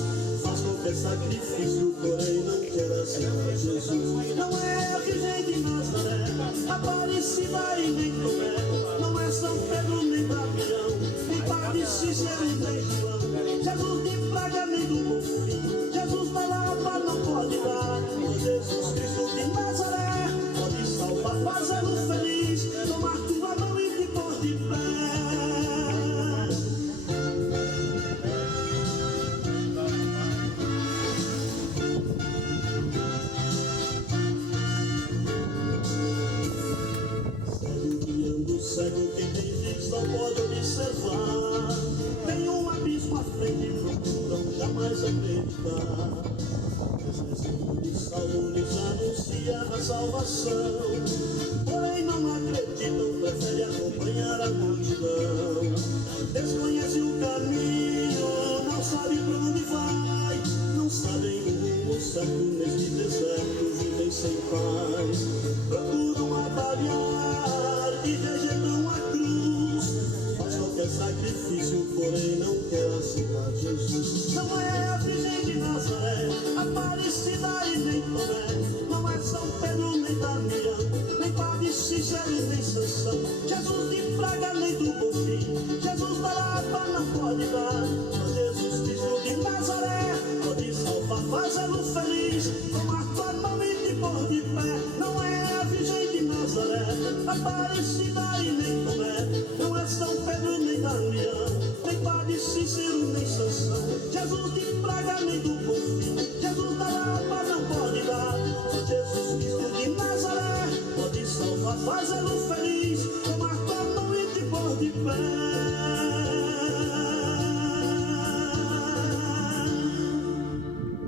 Faz qualquer sacrifício, porém não quer aceitar Jesus. Não é a Virgem de Nazaré, Aparecida e nem Tomé. Não é São Pedro nem Damião, nem Padre Cícero nem João. Jesus de Praga nem do Bonfim, Jesus da Lapa não pode dar. O Jesus Cristo de Nazaré pode salvar, fazê-lo feliz, tomar tua mão e te pôr de pé. Cego que tem vista pode observar. Tem um abismo à frente e procuram jamais acreditar. Esse livro de Salmo lhes anuncia a salvação, porém não acreditam, preferem acompanhar a multidão. Desconhece o caminho, não sabe pra onde vai. Não sabem o rumo certo, neste deserto vivem sem paz. Procuram atalhar e rejeitam a cruz. Faz qualquer sacrifício, porém não quer aceitar Jesus. Não é a Virgem de Nazaré, Aparecida e nem Tomé. Não é São Pedro nem Damião, nem Padre Cícero nem Sansão. Jesus de Praga nem do Bonfim, Jesus da Lapa não pode dar. Mas Jesus Cristo de Nazaré pode salvar, fazê-lo feliz, tomar tua mão e te pôr de pé. Não é a Virgem de Nazaré, Aparecida e nem Tomé. Não é São Pedro nem Damião, nem Padre Cícero nem Sansão. Jesus de Praga nem do Bonfim,